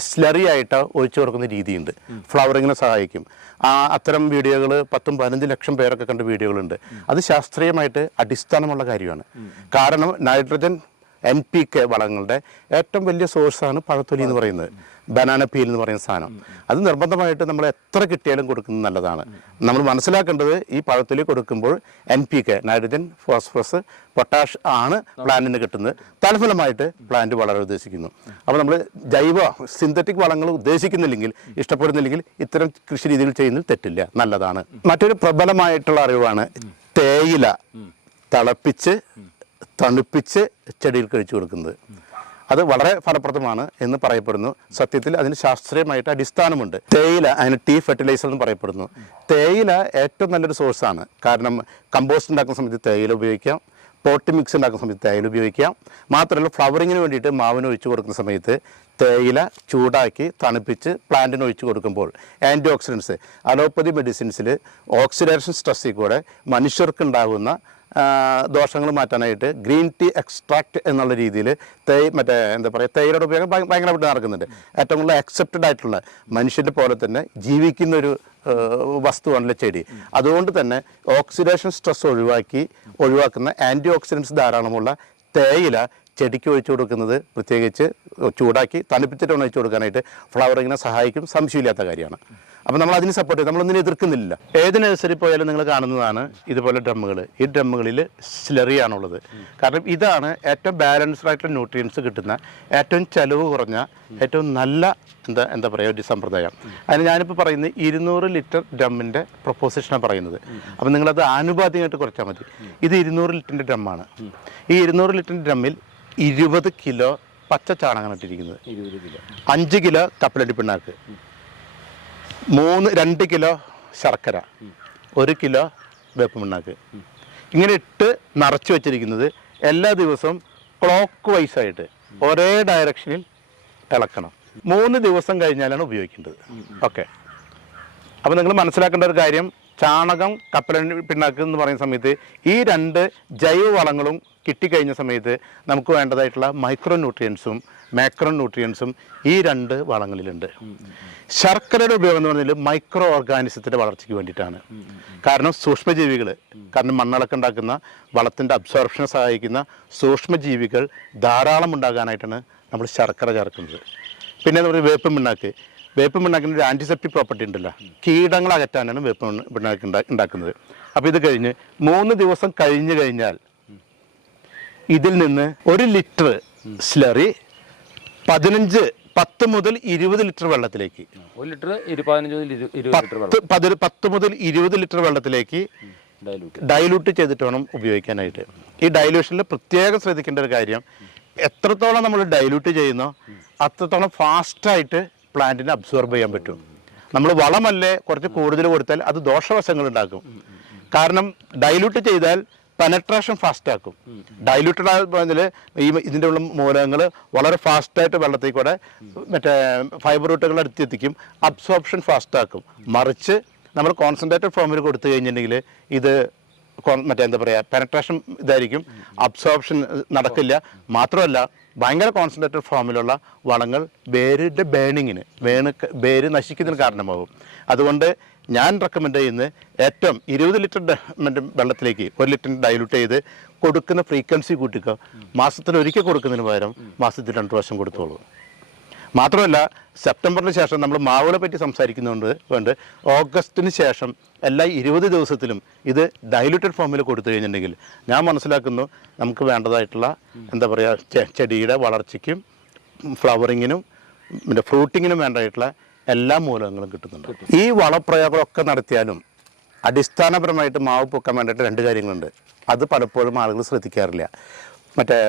സ്ലറി ആയിട്ട് ഒഴിച്ചു കൊടുക്കുന്ന രീതിയുണ്ട്. ഫ്ലവറിങ്ങിനെ സഹായിക്കും. അത്തരം വീഡിയോകൾ 10-15 ലക്ഷം പേരൊക്കെ കണ്ട വീഡിയോകളുണ്ട്. അത് ശാസ്ത്രീയമായിട്ട് അടിസ്ഥാനമുള്ള കാര്യമാണ്. കാരണം നൈട്രജൻ NPK വളങ്ങളുടെ ഏറ്റവും വലിയ സോഴ്സാണ് പഴത്തൊലി എന്ന് പറയുന്നത്, ബനാന പീൽ എന്ന് പറയുന്ന സാധനം. അത് നിർബന്ധമായിട്ട് നമ്മൾ എത്ര കിട്ടിയാലും കൊടുക്കുന്നത് നല്ലതാണ്. നമ്മൾ മനസ്സിലാക്കേണ്ടത് ഈ പഴത്തൊലി കൊടുക്കുമ്പോൾ NPK, നൈട്രജൻ, ഫോസ്ഫറസ്, പൊട്ടാഷ് ആണ് പ്ലാന്റിന് കിട്ടുന്നത്. തൽഫലമായിട്ട് പ്ലാന്റ് വളരെ ഉദ്ദേശിക്കുന്നു. അപ്പോൾ നമ്മൾ സിന്തറ്റിക് വളങ്ങൾ ഉദ്ദേശിക്കുന്നില്ലെങ്കിൽ, ഇഷ്ടപ്പെടുന്നില്ലെങ്കിൽ ഇത്തരം കൃഷി രീതികൾ ചെയ്യുന്നതിൽ തെറ്റില്ല, നല്ലതാണ്. മറ്റൊരു പ്രബലമായിട്ടുള്ള അറിവാണ് തേയില തിളപ്പിച്ച് തണുപ്പിച്ച് ചെടിയിൽ കഴിച്ചു കൊടുക്കുന്നത്. അത് വളരെ ഫലപ്രദമാണ് എന്ന് പറയപ്പെടുന്നു. സത്യത്തിൽ അതിന് ശാസ്ത്രീയമായിട്ട് അടിസ്ഥാനമുണ്ട്. തേയില അതിന് ടീ ഫെർട്ടിലൈസർ എന്ന് പറയപ്പെടുന്നു. തേയില ഏറ്റവും നല്ലൊരു സോഴ്സാണ്. കാരണം കമ്പോസ്റ്റ് ഉണ്ടാക്കുന്ന സമയത്ത് തേയില ഉപയോഗിക്കാം, പോട്ട് മിക്സ് ഉണ്ടാക്കുന്ന സമയത്ത് തേയില ഉപയോഗിക്കാം. മാത്രമല്ല ഫ്ലവറിങ്ങിന് വേണ്ടിയിട്ട് മാവിന് ഒഴിച്ച് കൊടുക്കുന്ന സമയത്ത് തേയില ചൂടാക്കി തണുപ്പിച്ച് പ്ലാന്റിന് ഒഴിച്ച് കൊടുക്കുമ്പോൾ ആൻറ്റി ഓക്സിഡൻസ് അലോപ്പതി മെഡിസിൻസിൽ ഓക്സിഡേഷൻ സ്ട്രെസ്സിൽ കൂടെ മനുഷ്യർക്കുണ്ടാകുന്ന ദോഷങ്ങൾ മാറ്റാനായിട്ട് ഗ്രീൻ ടീ എക്സ്ട്രാക്റ്റ് എന്നുള്ള രീതിയിൽ മറ്റേ എന്താ പറയുക തേയിലയുടെ ഉപയോഗം ഭയങ്കരമായിട്ട് നടക്കുന്നുണ്ട്. ഏറ്റവും കൂടുതൽ അക്സെപ്റ്റഡ് ആയിട്ടുള്ള മനുഷ്യൻ്റെ പോലെ തന്നെ ജീവിക്കുന്നൊരു വസ്തുവാണല്ലോ ചെടി. അതുകൊണ്ട് തന്നെ ഓക്സിഡേഷൻ സ്ട്രെസ് ഒഴിവാക്കുന്ന ആൻറ്റി ഓക്സിഡൻസ് ധാരാളമുള്ള തേയില ചെടിക്ക് ഒഴിച്ചു കൊടുക്കുന്നത്, പ്രത്യേകിച്ച് ചൂടാക്കി തണുപ്പിച്ചിട്ട് ഒഴിച്ചു കൊടുക്കാനായിട്ട് ഫ്ലവറിങ്ങിനെ സഹായിക്കും, സംശയമില്ലാത്ത കാര്യമാണ്. അപ്പോൾ നമ്മൾ അതിന് സപ്പോർട്ട് ചെയ്യും, നമ്മളൊന്നിനും എതിർക്കുന്നില്ല. ഏത് നഴ്സറി പോയാലും നിങ്ങൾ കാണുന്നതാണ് ഇതുപോലെ ഡ്രമ്മുകൾ. ഈ ഡ്രമ്മുകളിൽ സ്ലറിയാണുള്ളത്. കാരണം ഇതാണ് ഏറ്റവും ബാലൻസ്ഡ് ആയിട്ടുള്ള ന്യൂട്രിയൻസ് കിട്ടുന്ന, ഏറ്റവും ചിലവ് കുറഞ്ഞ, ഏറ്റവും നല്ല എന്താ പറയുക ഒരു സമ്പ്രദായം. അതിന് ഞാനിപ്പോൾ പറയുന്നത് 200 ലിറ്റർ ഡ്രമ്മിൻ്റെ പ്രൊപ്പോസിഷനാണ് പറയുന്നത്. അപ്പോൾ നിങ്ങളത് ആനുപാതികമായിട്ട് കുറച്ചാൽ മതി. ഇത് 200 ലിറ്ററിൻ്റെ ഡ്രമ്മാണ്. ഈ 200 ലിറ്ററിൻ്റെ ഡ്രമ്മിൽ 20 കിലോ പച്ച ചാണകം ഇട്ടിരിക്കുന്നത്, 5 കിലോ കപ്പലണ്ടി പിണ്ണാക്ക്, 2 കിലോ ശർക്കര, 1 കിലോ വേപ്പ് പിണ്ണാക്ക്, ഇങ്ങനെ ഇട്ട് നിറച്ച് വെച്ചിരിക്കുന്നത്. എല്ലാ ദിവസവും ക്ലോക്ക് വൈസായിട്ട് ഒരേ ഡയറക്ഷനിൽ ഇളക്കണം. 3 ദിവസം കഴിഞ്ഞാലാണ് ഉപയോഗിക്കേണ്ടത്. ഓക്കെ. അപ്പോൾ നിങ്ങൾ മനസ്സിലാക്കേണ്ട ഒരു കാര്യം, ചാണകം കപ്പലണ്ടി പിണ്ണാക്ക് എന്ന് പറയുന്ന സമയത്ത് ഈ 2 ജൈവ വളങ്ങളും കിട്ടിക്കഴിഞ്ഞ സമയത്ത് നമുക്ക് വേണ്ടതായിട്ടുള്ള മൈക്രോ ന്യൂട്രിയൻസും മാക്രോ ന്യൂട്രിയൻസും ഈ 2 വളങ്ങളിലുണ്ട്. ശർക്കരയുടെ ഉപയോഗം എന്ന് പറഞ്ഞാൽ മൈക്രോ ഓർഗാനിസത്തിൻ്റെ വളർച്ചയ്ക്ക് വേണ്ടിയിട്ടാണ്. കാരണം സൂക്ഷ്മജീവികൾ, കാരണം മണ്ണിളക്കം ഉണ്ടാക്കുന്ന വളത്തിൻ്റെ അബ്സോർപ്ഷനെ സഹായിക്കുന്ന സൂക്ഷ്മജീവികൾ ധാരാളം ഉണ്ടാകാനായിട്ടാണ് നമ്മൾ ശർക്കര ചേർക്കുന്നത്. പിന്നെ എന്ന് പറയുന്നത് വേപ്പ് പിണ്ണാക്കിന് ഒരു ആൻറ്റിസെപ്റ്റിക് പ്രോപ്പർട്ടി ഉണ്ടല്ലോ, കീടങ്ങൾ അകറ്റാനാണ് വേപ്പ് പിണ്ണാക്ക് ഉണ്ടാക്കുന്നത്. അപ്പോൾ ഇത് കഴിഞ്ഞ് 3 ദിവസം കഴിഞ്ഞ് കഴിഞ്ഞാൽ ഇതിൽ നിന്ന് 1 ലിറ്റർ സ്ലറി 10 മുതൽ 20 ലിറ്റർ വെള്ളത്തിലേക്ക്, 10 മുതൽ 20 ലിറ്റർ വെള്ളത്തിലേക്ക് ഡൈലൂട്ട് ചെയ്തിട്ട് വേണം ഉപയോഗിക്കാനായിട്ട്. ഈ ഡൈലൂഷനിൽ പ്രത്യേകം ശ്രദ്ധിക്കേണ്ട ഒരു കാര്യം, എത്രത്തോളം നമ്മൾ ഡൈലൂട്ട് ചെയ്യുന്നോ അത്രത്തോളം ഫാസ്റ്റായിട്ട് പ്ലാന്റിനെ അബ്സോർബ് ചെയ്യാൻ പറ്റും. നമ്മൾ വളമല്ലേ കുറച്ച് കൂടുതൽ കൊടുത്താൽ അത് ദോഷവശങ്ങൾ ഉണ്ടാക്കും. കാരണം ഡൈലൂട്ട് ചെയ്താൽ പെനട്രേഷൻ ഫാസ്റ്റാക്കും. ഡൈലൂട്ടഡ് ആയതിൽ ഇതിൻ്റെ ഉള്ള മൂലകങ്ങൾ വളരെ ഫാസ്റ്റായിട്ട് വെള്ളത്തിൽ കൂടെ മറ്റേ ഫൈബർ റൂട്ടുകളുടെ അടുത്തെത്തിക്കും, അബ്സോർപ്ഷൻ ഫാസ്റ്റാക്കും. മറിച്ച് നമ്മൾ കോൺസെൻട്രേറ്റഡ് ഫോമിൽ കൊടുത്തു കഴിഞ്ഞിട്ടുണ്ടെങ്കിൽ ഇത് എന്താ പറയുക പെനട്രേഷൻ ഇതായിരിക്കും, അബ്സോർപ്ഷൻ നടക്കില്ല. മാത്രമല്ല ഭയങ്കര കോൺസെൻട്രേറ്റഡ് ഫോമിലുള്ള വളങ്ങൾ വേരിൻ്റെ ബേണിങ്ങിന് വേര് നശിക്കുന്നതിന് കാരണമാകും. അതുകൊണ്ട് ഞാൻ റെക്കമെൻഡ് ചെയ്യുന്നത് ഏറ്റവും 20 ലിറ്റർ വെള്ളത്തിലേക്ക് 1 ലിറ്റർ ഡൈലൂട്ട് ചെയ്ത് കൊടുക്കുന്ന ഫ്രീക്വൻസി കൂട്ടിക്കുക. മാസത്തിൽ ഒരിക്കൽ കൊടുക്കുന്നതിന് പകരം മാസത്തിൽ 2 പ്രാവശ്യം കൊടുത്തോളൂ. മാത്രമല്ല സെപ്റ്റംബറിന് ശേഷം നമ്മൾ മാവുകളെ പറ്റി സംസാരിക്കുന്നതുകൊണ്ട് ഓഗസ്റ്റിന് ശേഷം എല്ലാ 20 ദിവസത്തിലും ഇത് ഡൈലൂട്ടഡ് ഫോമിൽ കൊടുത്തു കഴിഞ്ഞിട്ടുണ്ടെങ്കിൽ ഞാൻ മനസ്സിലാക്കുന്നു നമുക്ക് വേണ്ടതായിട്ടുള്ള എന്താ പറയുക ചെടിയുടെ വളർച്ചയ്ക്കും ഫ്ലവറിങ്ങിനും പിന്നെ ഫ്രൂട്ടിങ്ങിനും വേണ്ടതായിട്ടുള്ള എല്ലാ മൂലകങ്ങളും കിട്ടുന്നുണ്ട്. ഈ വളപ്രയോഗങ്ങളൊക്കെ നടത്തിയാലും അടിസ്ഥാനപരമായിട്ട് മാവ് പൊക്കാൻ വേണ്ടിയിട്ട് 2 കാര്യങ്ങളുണ്ട്. അത് പലപ്പോഴും ആളുകൾ ശ്രദ്ധിക്കാറില്ല. മറ്റേ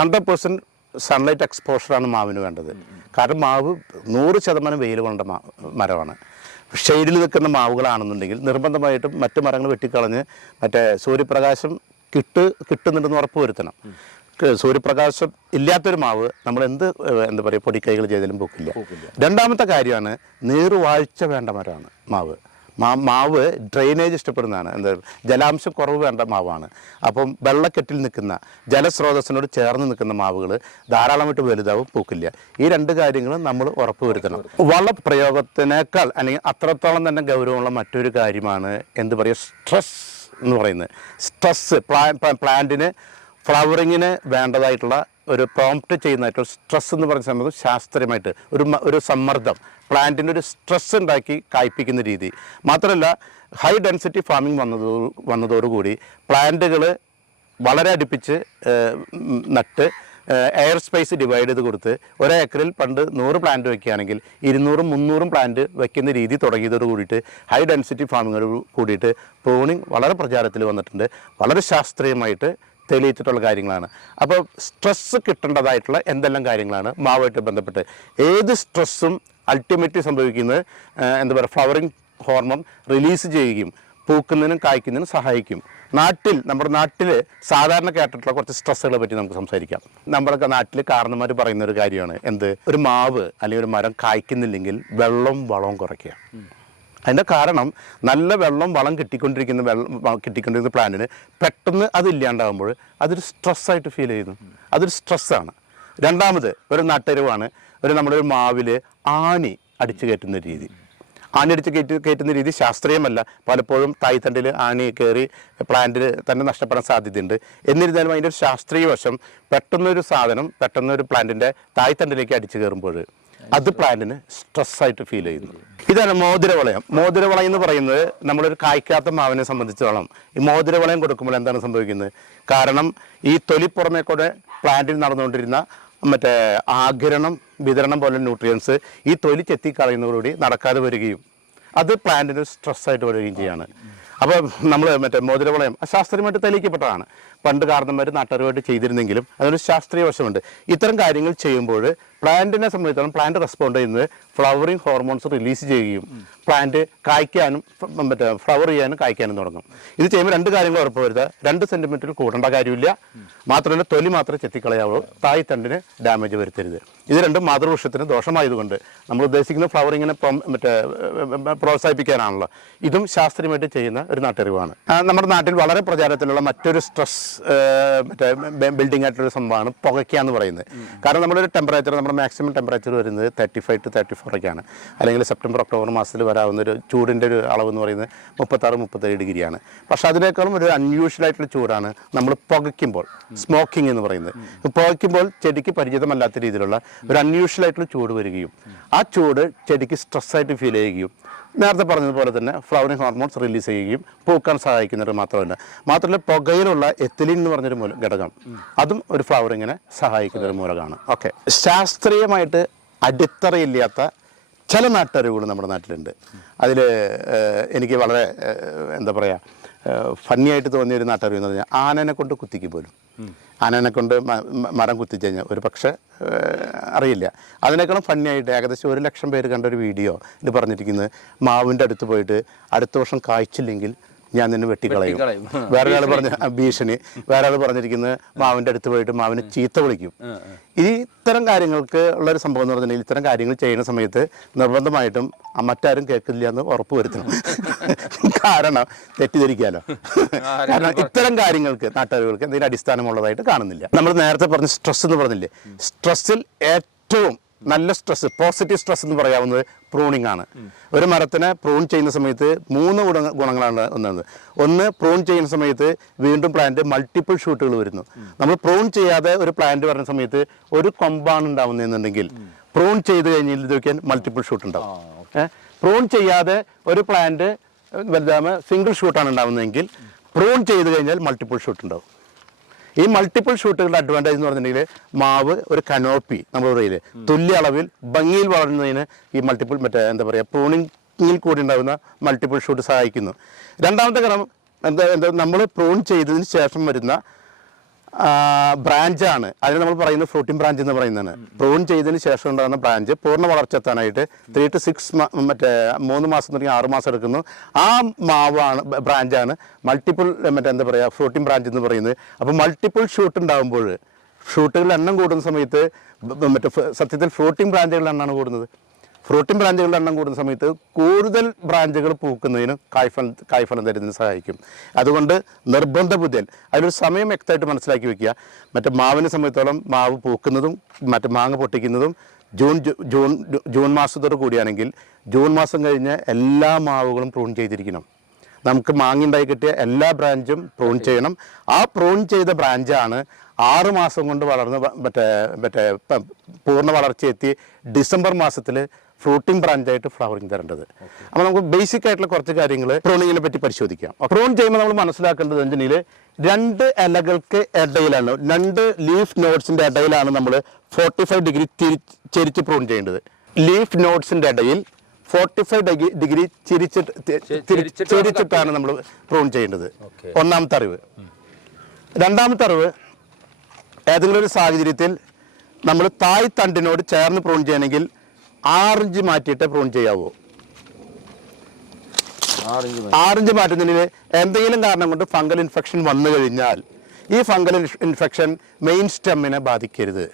100% സൺലൈറ്റ് എക്സ്പോഷറാണ് മാവിന് വേണ്ടത്. കാരണം മാവ് 100% വെയിൽ കൊണ്ട മരമാണ്. ഷെയ്ഡിൽ നിൽക്കുന്ന മാവുകളാണെന്നുണ്ടെങ്കിൽ നിർബന്ധമായിട്ടും മറ്റു മരങ്ങൾ വെട്ടിക്കളഞ്ഞ് മറ്റേ സൂര്യപ്രകാശം കിട്ടുന്നുണ്ടെന്ന് ഉറപ്പ് വരുത്തണം. സൂര്യപ്രകാശം ഇല്ലാത്തൊരു മാവ് നമ്മൾ എന്താ പറയുക പൊടിക്കൈകൾ ചെയ്താലും പൊക്കില്ല. രണ്ടാമത്തെ കാര്യമാണ് നീർവാഴ്ച വേണ്ട മരമാണ് മാവ്. മാവ് ഡ്രെയിനേജ് ഇഷ്ടപ്പെടുന്നതാണ്, ജലാംശം കുറവ് വേണ്ട മാവാണ്. അപ്പം വെള്ളക്കെട്ടിൽ നിൽക്കുന്ന ജലസ്രോതസ്സിനോട് ചേർന്ന് നിൽക്കുന്ന മാവുകൾ ധാരാളമായിട്ട് വലുതാവും, പൂക്കില്ല. ഈ 2 കാര്യങ്ങളും നമ്മൾ ഉറപ്പ് വരുത്തണം. വളപ്രയോഗത്തിനേക്കാൾ അല്ലെങ്കിൽ അത്രത്തോളം തന്നെ ഗൗരവമുള്ള മറ്റൊരു കാര്യമാണ് എന്ത് പറയുക സ്ട്രെസ് എന്ന് പറയുന്നത്. സ്ട്രെസ് പ്ലാന്റിന് ഫ്ലവറിങ്ങിന് വേണ്ടതായിട്ടുള്ള ഒരു പ്രോംപ്റ്റ് ചെയ്യുന്നതായിട്ടുള്ള സ്ട്രെസ് എന്ന് പറയുന്ന സമയത്ത് ശാസ്ത്രീയമായിട്ട് ഒരു സമ്മർദ്ദം പ്ലാന്റിന് ഒരു സ്ട്രെസ് ഉണ്ടാക്കി കായ്പ്പിക്കുന്ന രീതി. മാത്രമല്ല ഹൈ ഡെൻസിറ്റി ഫാമിംഗ് വന്നതോടുകൂടി പ്ലാന്റുകൾ വളരെ അടുപ്പിച്ച് നട്ട് എയർ സ്പേസ് ഡിവൈഡ് ചെയ്ത് കൊടുത്ത് ഒരേക്കറിൽ പണ്ട് 100 പ്ലാന്റ് വയ്ക്കുകയാണെങ്കിൽ 200-300 പ്ലാന്റ് വയ്ക്കുന്ന രീതി തുടങ്ങിയതോട് കൂടിയിട്ട് ഹൈ ഡെൻസിറ്റി ഫാമിങ്ങോട് കൂടിയിട്ട് പ്രൂണിങ് വളരെ പ്രചാരത്തിൽ വന്നിട്ടുണ്ട്. വളരെ ശാസ്ത്രീയമായിട്ട് തെളിയിച്ചിട്ടുള്ള കാര്യങ്ങളാണ്. അപ്പോൾ സ്ട്രെസ്സ് കിട്ടേണ്ടതായിട്ടുള്ള എന്തെല്ലാം കാര്യങ്ങളാണ് മാവുമായിട്ട് ബന്ധപ്പെട്ട്. ഏത് സ്ട്രെസ്സും അൾട്ടിമേറ്റ്ലി സംഭവിക്കുന്നത് എന്താ പറയുക ഫ്ലവറിങ് ഹോർമോൺ റിലീസ് ചെയ്യുകയും പൂക്കുന്നതിനും കായ്ക്കുന്നതിനും സഹായിക്കും. നമ്മുടെ നാട്ടിൽ സാധാരണ കേട്ടിട്ടുള്ള കുറച്ച് സ്ട്രെസ്സുകളെ പറ്റി നമുക്ക് സംസാരിക്കാം. നമ്മുടെ നാട്ടിൽ കാരണന്മാർ പറയുന്ന ഒരു കാര്യമാണ് എന്ത്, ഒരു മാവ് അല്ലെങ്കിൽ ഒരു മരം കായ്ക്കുന്നില്ലെങ്കിൽ വളവും കുറയ്ക്കുക. അതിൻ്റെ കാരണം നല്ല വളം കിട്ടിക്കൊണ്ടിരിക്കുന്ന പ്ലാന്റിന് പെട്ടെന്ന് അതില്ലാണ്ടാകുമ്പോൾ അതൊരു സ്ട്രെസ്സായിട്ട് ഫീൽ ചെയ്യുന്നു. അതൊരു സ്ട്രെസ്സാണ്. രണ്ടാമത് ഒരു നട്ടരുവാണ് നമ്മുടെ ഒരു മാവിൽ ആണി അടിച്ചു കയറ്റുന്ന രീതി. ആണി അടിച്ച് കയറ്റുന്ന രീതി ശാസ്ത്രീയമല്ല. പലപ്പോഴും തായ്തണ്ടിൽ ആണി കയറി പ്ലാന്റിൽ തന്നെ നഷ്ടപ്പെടാൻ സാധ്യതയുണ്ട്. എന്നിരുന്നാലും അതിൻ്റെ ഒരു ശാസ്ത്രീയ വശം പെട്ടെന്നൊരു പ്ലാന്റിൻ്റെ തായ്തണ്ടിലേക്ക് അടിച്ചു കയറുമ്പോൾ അത് പ്ലാന്റിന് സ്ട്രെസ്സായിട്ട് ഫീൽ ചെയ്യുന്നു. ഇതാണ് മോതിരവളയം. മോതിരവളയം എന്ന് പറയുന്നത് നമ്മളൊരു കായ്ക്കാത്ത മാവിനെ സംബന്ധിച്ചോളം ഈ മോതിരവളയം കൊടുക്കുമ്പോൾ എന്താണ് സംഭവിക്കുന്നത്? കാരണം ഈ തൊലിപ്പുറമേ കൂടെ പ്ലാന്റിൽ നടന്നുകൊണ്ടിരുന്ന ആഗിരണം വിതരണം പോലെ ന്യൂട്രിയൻസ് ഈ തൊലി ചെത്തിക്കളയുന്നതോടുകൂടി നടക്കാതെ വരികയും അത് പ്ലാന്റിന് സ്ട്രെസ്സായിട്ട് വരികയും ചെയ്യാണ്. അപ്പോൾ നമ്മൾ മോതിരവളയം ശാസ്ത്രീയമായിട്ട് തെളിയിക്കപ്പെട്ടതാണ്. പണ്ട് കാരണന്മാർ നാട്ടുകാരുമായിട്ട് ചെയ്തിരുന്നെങ്കിലും അതൊരു ശാസ്ത്രീയ വശമുണ്ട്. ഇത്തരം കാര്യങ്ങൾ ചെയ്യുമ്പോൾ പ്ലാന്റിനെ സംബന്ധിച്ചിടത്തോളം പ്ലാന്റ് റെസ്പോണ്ട് ചെയ്യുന്നത് ഫ്ലവറിങ് ഹോർമോൺസ് റിലീസ് ചെയ്യുകയും പ്ലാന്റ് കായ്ക്കാനും ഫ്ലവർ ചെയ്യാനും കായ്ക്കാനും തുടങ്ങും. ഇത് ചെയ്യുമ്പോൾ രണ്ട് കാര്യങ്ങൾ ഉറപ്പ് വരുത്തുക. 2 സെൻറ്റിമീറ്ററിൽ കൂടേണ്ട കാര്യമില്ല. മാത്രമല്ല തൊലി മാത്രമേ ചെത്തിക്കളയാവൂ. തായ്തണ്ടിന് ഡാമേജ് വരുത്തരുത്. ഇത് രണ്ടും മാതൃവൃക്ഷത്തിന് ദോഷമായതുകൊണ്ട് നമ്മൾ ഉദ്ദേശിക്കുന്ന ഫ്ലവറിങ്ങിനെ പ്രോത്സാഹിപ്പിക്കാനാണല്ലോ. ഇതും ശാസ്ത്രീയമായിട്ട് ചെയ്യുന്ന ഒരു നാട്ടറിവാണ്. നമ്മുടെ നാട്ടിൽ വളരെ പ്രചാരത്തിലുള്ള മറ്റൊരു സ്ട്രെസ് ബിൽഡിംഗ് ആയിട്ടുള്ളൊരു സംഭവമാണ് പുകയ്ക്കുക എന്ന് പറയുന്നത്. കാരണം നമ്മുടെ മാക്സിമം ടെമ്പറേച്ചർ വരുന്നത് 35 to 34 ഒക്കെയാണ്. അല്ലെങ്കിൽ സെപ്റ്റംബർ ഒക്ടോബർ മാസത്തിൽ വരാവുന്ന ഒരു ചൂടിൻ്റെ ഒരു അളവ് എന്ന് പറയുന്നത് 36-37 ഡിഗ്രിയാണ്. പക്ഷെ അതിനേക്കാളും ഒരു അൺയൂഷ്വൽ ആയിട്ടുള്ള ചൂടാണ് നമ്മൾ പുകയ്ക്കുമ്പോൾ, സ്മോക്കിംഗ് എന്ന് പറയുന്നത്. പുകയ്ക്കുമ്പോൾ ചെടിക്ക് പരിചിതമല്ലാത്ത രീതിയിലുള്ള ഒരു അൺയൂഷ്വൽ ആയിട്ടുള്ള ചൂട് വരികയും ആ ചൂട് ചെടിക്ക് സ്ട്രെസ്സായിട്ട് ഫീൽ ചെയ്യുകയും നേരത്തെ പറഞ്ഞതുപോലെ തന്നെ ഫ്ലവറിങ് ഹോർമോൺസ് റിലീസ് ചെയ്യുകയും പൂക്കാൻ സഹായിക്കുന്നത് മാത്രമല്ല പുകയിലുള്ള എത്തിലീൻ എന്ന് പറഞ്ഞൊരു ഘടകം അതും ഒരു ഫ്ലവറിങ്ങിനെ സഹായിക്കുന്ന ഒരു മൂലകമാണ്. ഓക്കെ, ശാസ്ത്രീയമായിട്ട് അടിത്തറയില്ലാത്ത ചില നാട്ടറിവുകൾ നമ്മുടെ നാട്ടിലുണ്ട്. അതിൽ എനിക്ക് വളരെ ഫണ്ണിയായിട്ട് തോന്നിയൊരു നാട്ടറിവ് എന്ന് പറഞ്ഞാൽ ആനനെ കൊണ്ട് കുത്തിക്ക് പോലും. ആനനെ കൊണ്ട് മരം കുത്തിച്ച് കഴിഞ്ഞാൽ ഒരു പക്ഷേ അറിയില്ല. അതിനേക്കാളും ഫണ്ണിയായിട്ട് ഏകദേശം 1 ലക്ഷം പേര് കണ്ട ഒരു വീഡിയോ ഇത് പറഞ്ഞിരിക്കുന്നത് മാവിൻ്റെ അടുത്ത് പോയിട്ട് അടുത്ത വർഷം കായ്ച്ചില്ലെങ്കിൽ ഞാൻ നിന്നെ വെട്ടിക്കളയും. വേറെ ആൾ പറഞ്ഞ ഭീഷണി. വേറെ ആൾ പറഞ്ഞിരിക്കുന്നത് മാവിൻ്റെ അടുത്ത് പോയിട്ട് മാവിനെ ചീത്ത വിളിക്കും. ഇത്തരം കാര്യങ്ങൾക്ക് ഉള്ളൊരു സംഭവം എന്ന് പറഞ്ഞിട്ടുണ്ടെങ്കിൽ ഇത്തരം കാര്യങ്ങൾ ചെയ്യുന്ന സമയത്ത് നിർബന്ധമായിട്ടും മറ്റാരും കേൾക്കില്ല എന്ന് ഉറപ്പ് വരുത്തണം. കാരണം തെറ്റിദ്ധരിക്കാലോ. കാരണം ഇത്തരം കാര്യങ്ങൾക്ക് നാട്ടുകാർക്ക് എന്തെങ്കിലും അടിസ്ഥാനമുള്ളതായിട്ട് കാണുന്നില്ല. നമ്മൾ നേരത്തെ പറഞ്ഞ സ്ട്രെസ് എന്ന് പറഞ്ഞില്ലേ, സ്ട്രെസ്സിൽ ഏറ്റവും നല്ല സ്ട്രെസ്, പോസിറ്റീവ് സ്ട്രെസ് എന്ന് പറയാവുന്നത് പ്രൂണിങ് ആണ്. ഒരു മരത്തിനെ പ്രൂൺ ചെയ്യുന്ന സമയത്ത് 3 ഗുണങ്ങളാണ് വന്നത്. ഒന്ന്, പ്രൂൺ ചെയ്യുന്ന സമയത്ത് വീണ്ടും പ്ലാന്റ് മൾട്ടിപ്പിൾ ഷൂട്ടുകൾ വരുന്നു. നമ്മൾ പ്രൂൺ ചെയ്യാതെ ഒരു പ്ലാന്റ് വരുന്ന സമയത്ത് ഒരു കൊമ്പാണ് ഉണ്ടാവുന്നതെന്നുണ്ടെങ്കിൽ പ്രൂൺ ചെയ്ത് കഴിഞ്ഞാൽ ഇത് വയ്ക്കാൻ മൾട്ടിപ്പിൾ ഷൂട്ട് ഉണ്ടാവും. പ്രൂൺ ചെയ്യാതെ ഒരു പ്ലാന്റ് വലുതാകുമ്പോൾ സിംഗിൾ ഷൂട്ടാണ് ഉണ്ടാവുന്നതെങ്കിൽ പ്രൂൺ ചെയ്ത് കഴിഞ്ഞാൽ മൾട്ടിപ്പിൾ ഷൂട്ട് ഉണ്ടാവും. ഈ മൾട്ടിപ്പിൾ ഷൂട്ടുകളുടെ അഡ്വാൻറ്റേജ് എന്ന് പറഞ്ഞിട്ടുണ്ടെങ്കിൽ മാവ് ഒരു കനോപ്പി നമ്മൾ പറയില്ലേ തുല്യ അളവിൽ ഭംഗിയിൽ വളരുന്നതിന് ഈ മൾട്ടിപ്പിൾ പ്രൂണിങ്ങിൽ കൂടി ഉണ്ടാകുന്ന മൾട്ടിപ്പിൾ ഷൂട്ട് സഹായിക്കുന്നു. രണ്ടാമത്തെ കാരണം നമ്മൾ പ്രൂൺ ചെയ്തതിന് ശേഷം വരുന്ന ബ്രാഞ്ചാണ്. അതിന് നമ്മൾ പറയുന്നത് ഫ്രൂട്ടിംഗ് ബ്രാഞ്ച് എന്ന് പറയുന്നതാണ്. പ്രൂൺ ചെയ്തതിന് ശേഷം ഉണ്ടാകുന്ന ബ്രാഞ്ച് പൂർണ്ണ വളർച്ച എത്താനായിട്ട് 3 to 6 3 മാസം തുടങ്ങി 6 മാസം എടുക്കുന്നു. ആ മാവാണ് ബ്രാഞ്ചാണ് മൾട്ടിപ്പിൾ ഫ്രൂട്ടിംഗ് ബ്രാഞ്ച് എന്ന് പറയുന്നത്. അപ്പോൾ മൾട്ടിപ്പിൾ ഷൂട്ട് ഉണ്ടാകുമ്പോൾ ഷൂട്ടുകളുടെ എണ്ണം കൂടുന്ന സമയത്ത് സത്യത്തിൽ ഫ്രൂട്ടിംഗ് ബ്രാഞ്ചുകളുടെ എണ്ണമാണ് കൂടുന്നത്. ഫ്രൂട്ടിംഗ് ബ്രാഞ്ചുകളുടെ എണ്ണം കൂടുന്ന സമയത്ത് കൂടുതൽ ബ്രാഞ്ചുകൾ പൂക്കുന്നതിനും കായ്ഫലം തരുന്നതിന് സഹായിക്കും. അതുകൊണ്ട് നിർബന്ധ ബുദ്ധിയിൽ അതിലൊരു സമയം വ്യക്തമായിട്ട് മനസ്സിലാക്കി വെക്കുക. മാവിനെ സംബന്ധിച്ചോളം മാവ് പൂക്കുന്നതും മാങ്ങ പൊട്ടിക്കുന്നതും ജൂൺ മാസത്തോടു കൂടിയാണെങ്കിൽ ജൂൺ മാസം കഴിഞ്ഞ് എല്ലാ മാവുകളും പ്രൂൺ ചെയ്തിരിക്കണം. നമുക്ക് മാങ്ങ ഉണ്ടായി കിട്ടിയ എല്ലാ ബ്രാഞ്ചും പ്രൂൺ ചെയ്യണം. ആ പ്രൂൺ ചെയ്ത ബ്രാഞ്ചാണ് 6 മാസം കൊണ്ട് വളർന്ന് പൂർണ്ണ വളർച്ചയെത്തി ഡിസംബർ മാസത്തിൽ ഫ്രൂട്ടിംഗ് ബ്രാഞ്ചായിട്ട് ഫ്ലവറിങ് തരേണ്ടത്. അപ്പോൾ നമുക്ക് ബേസിക് ആയിട്ടുള്ള കുറച്ച് കാര്യങ്ങൾ പ്രൂണിങ്ങിനെ പറ്റി പരിശോധിക്കാം. പ്രൂൺ ചെയ്യുമ്പോൾ നമ്മൾ മനസ്സിലാക്കേണ്ടത് എന്നുണ്ടെങ്കിൽ 2 ഇലകൾക്ക് ഇടയിലാണ്, 2 ലീഫ് നോട്ട്സിൻ്റെ ഇടയിലാണ് നമ്മൾ 45 ഡിഗ്രി ചെരിച്ച് പ്രൂൺ ചെയ്യേണ്ടത്. ലീഫ് നോട്ട്സിൻ്റെ ഇടയിൽ 45 ഡിഗ്രി ചെരിച്ചിട്ടാണ് നമ്മൾ പ്രൂൺ ചെയ്യേണ്ടത്. ഒന്നാമത്തെ അറിവ്. രണ്ടാമത്തെ അറിവ്, ഏതെങ്കിലും ഒരു സാഹചര്യത്തിൽ നമ്മൾ തായ് തണ്ടിനോട് ചേർന്ന് പ്രൂൺ ചെയ്യണമെങ്കിൽ 6 ഇഞ്ച് മാറ്റിയിട്ട് പ്രൂൺ ചെയ്യാവൂ. 6 ഇഞ്ച് മാറ്റുന്നതിന് എന്തെങ്കിലും കാരണം കൊണ്ട് ഫംഗൽ ഇൻഫെക്ഷൻ വന്നു കഴിഞ്ഞാൽ ഈ ഫംഗൽ ഇൻഫെക്ഷൻ മെയിൻ സ്റ്റെമ്മിനെ ബാധിക്കരുത്.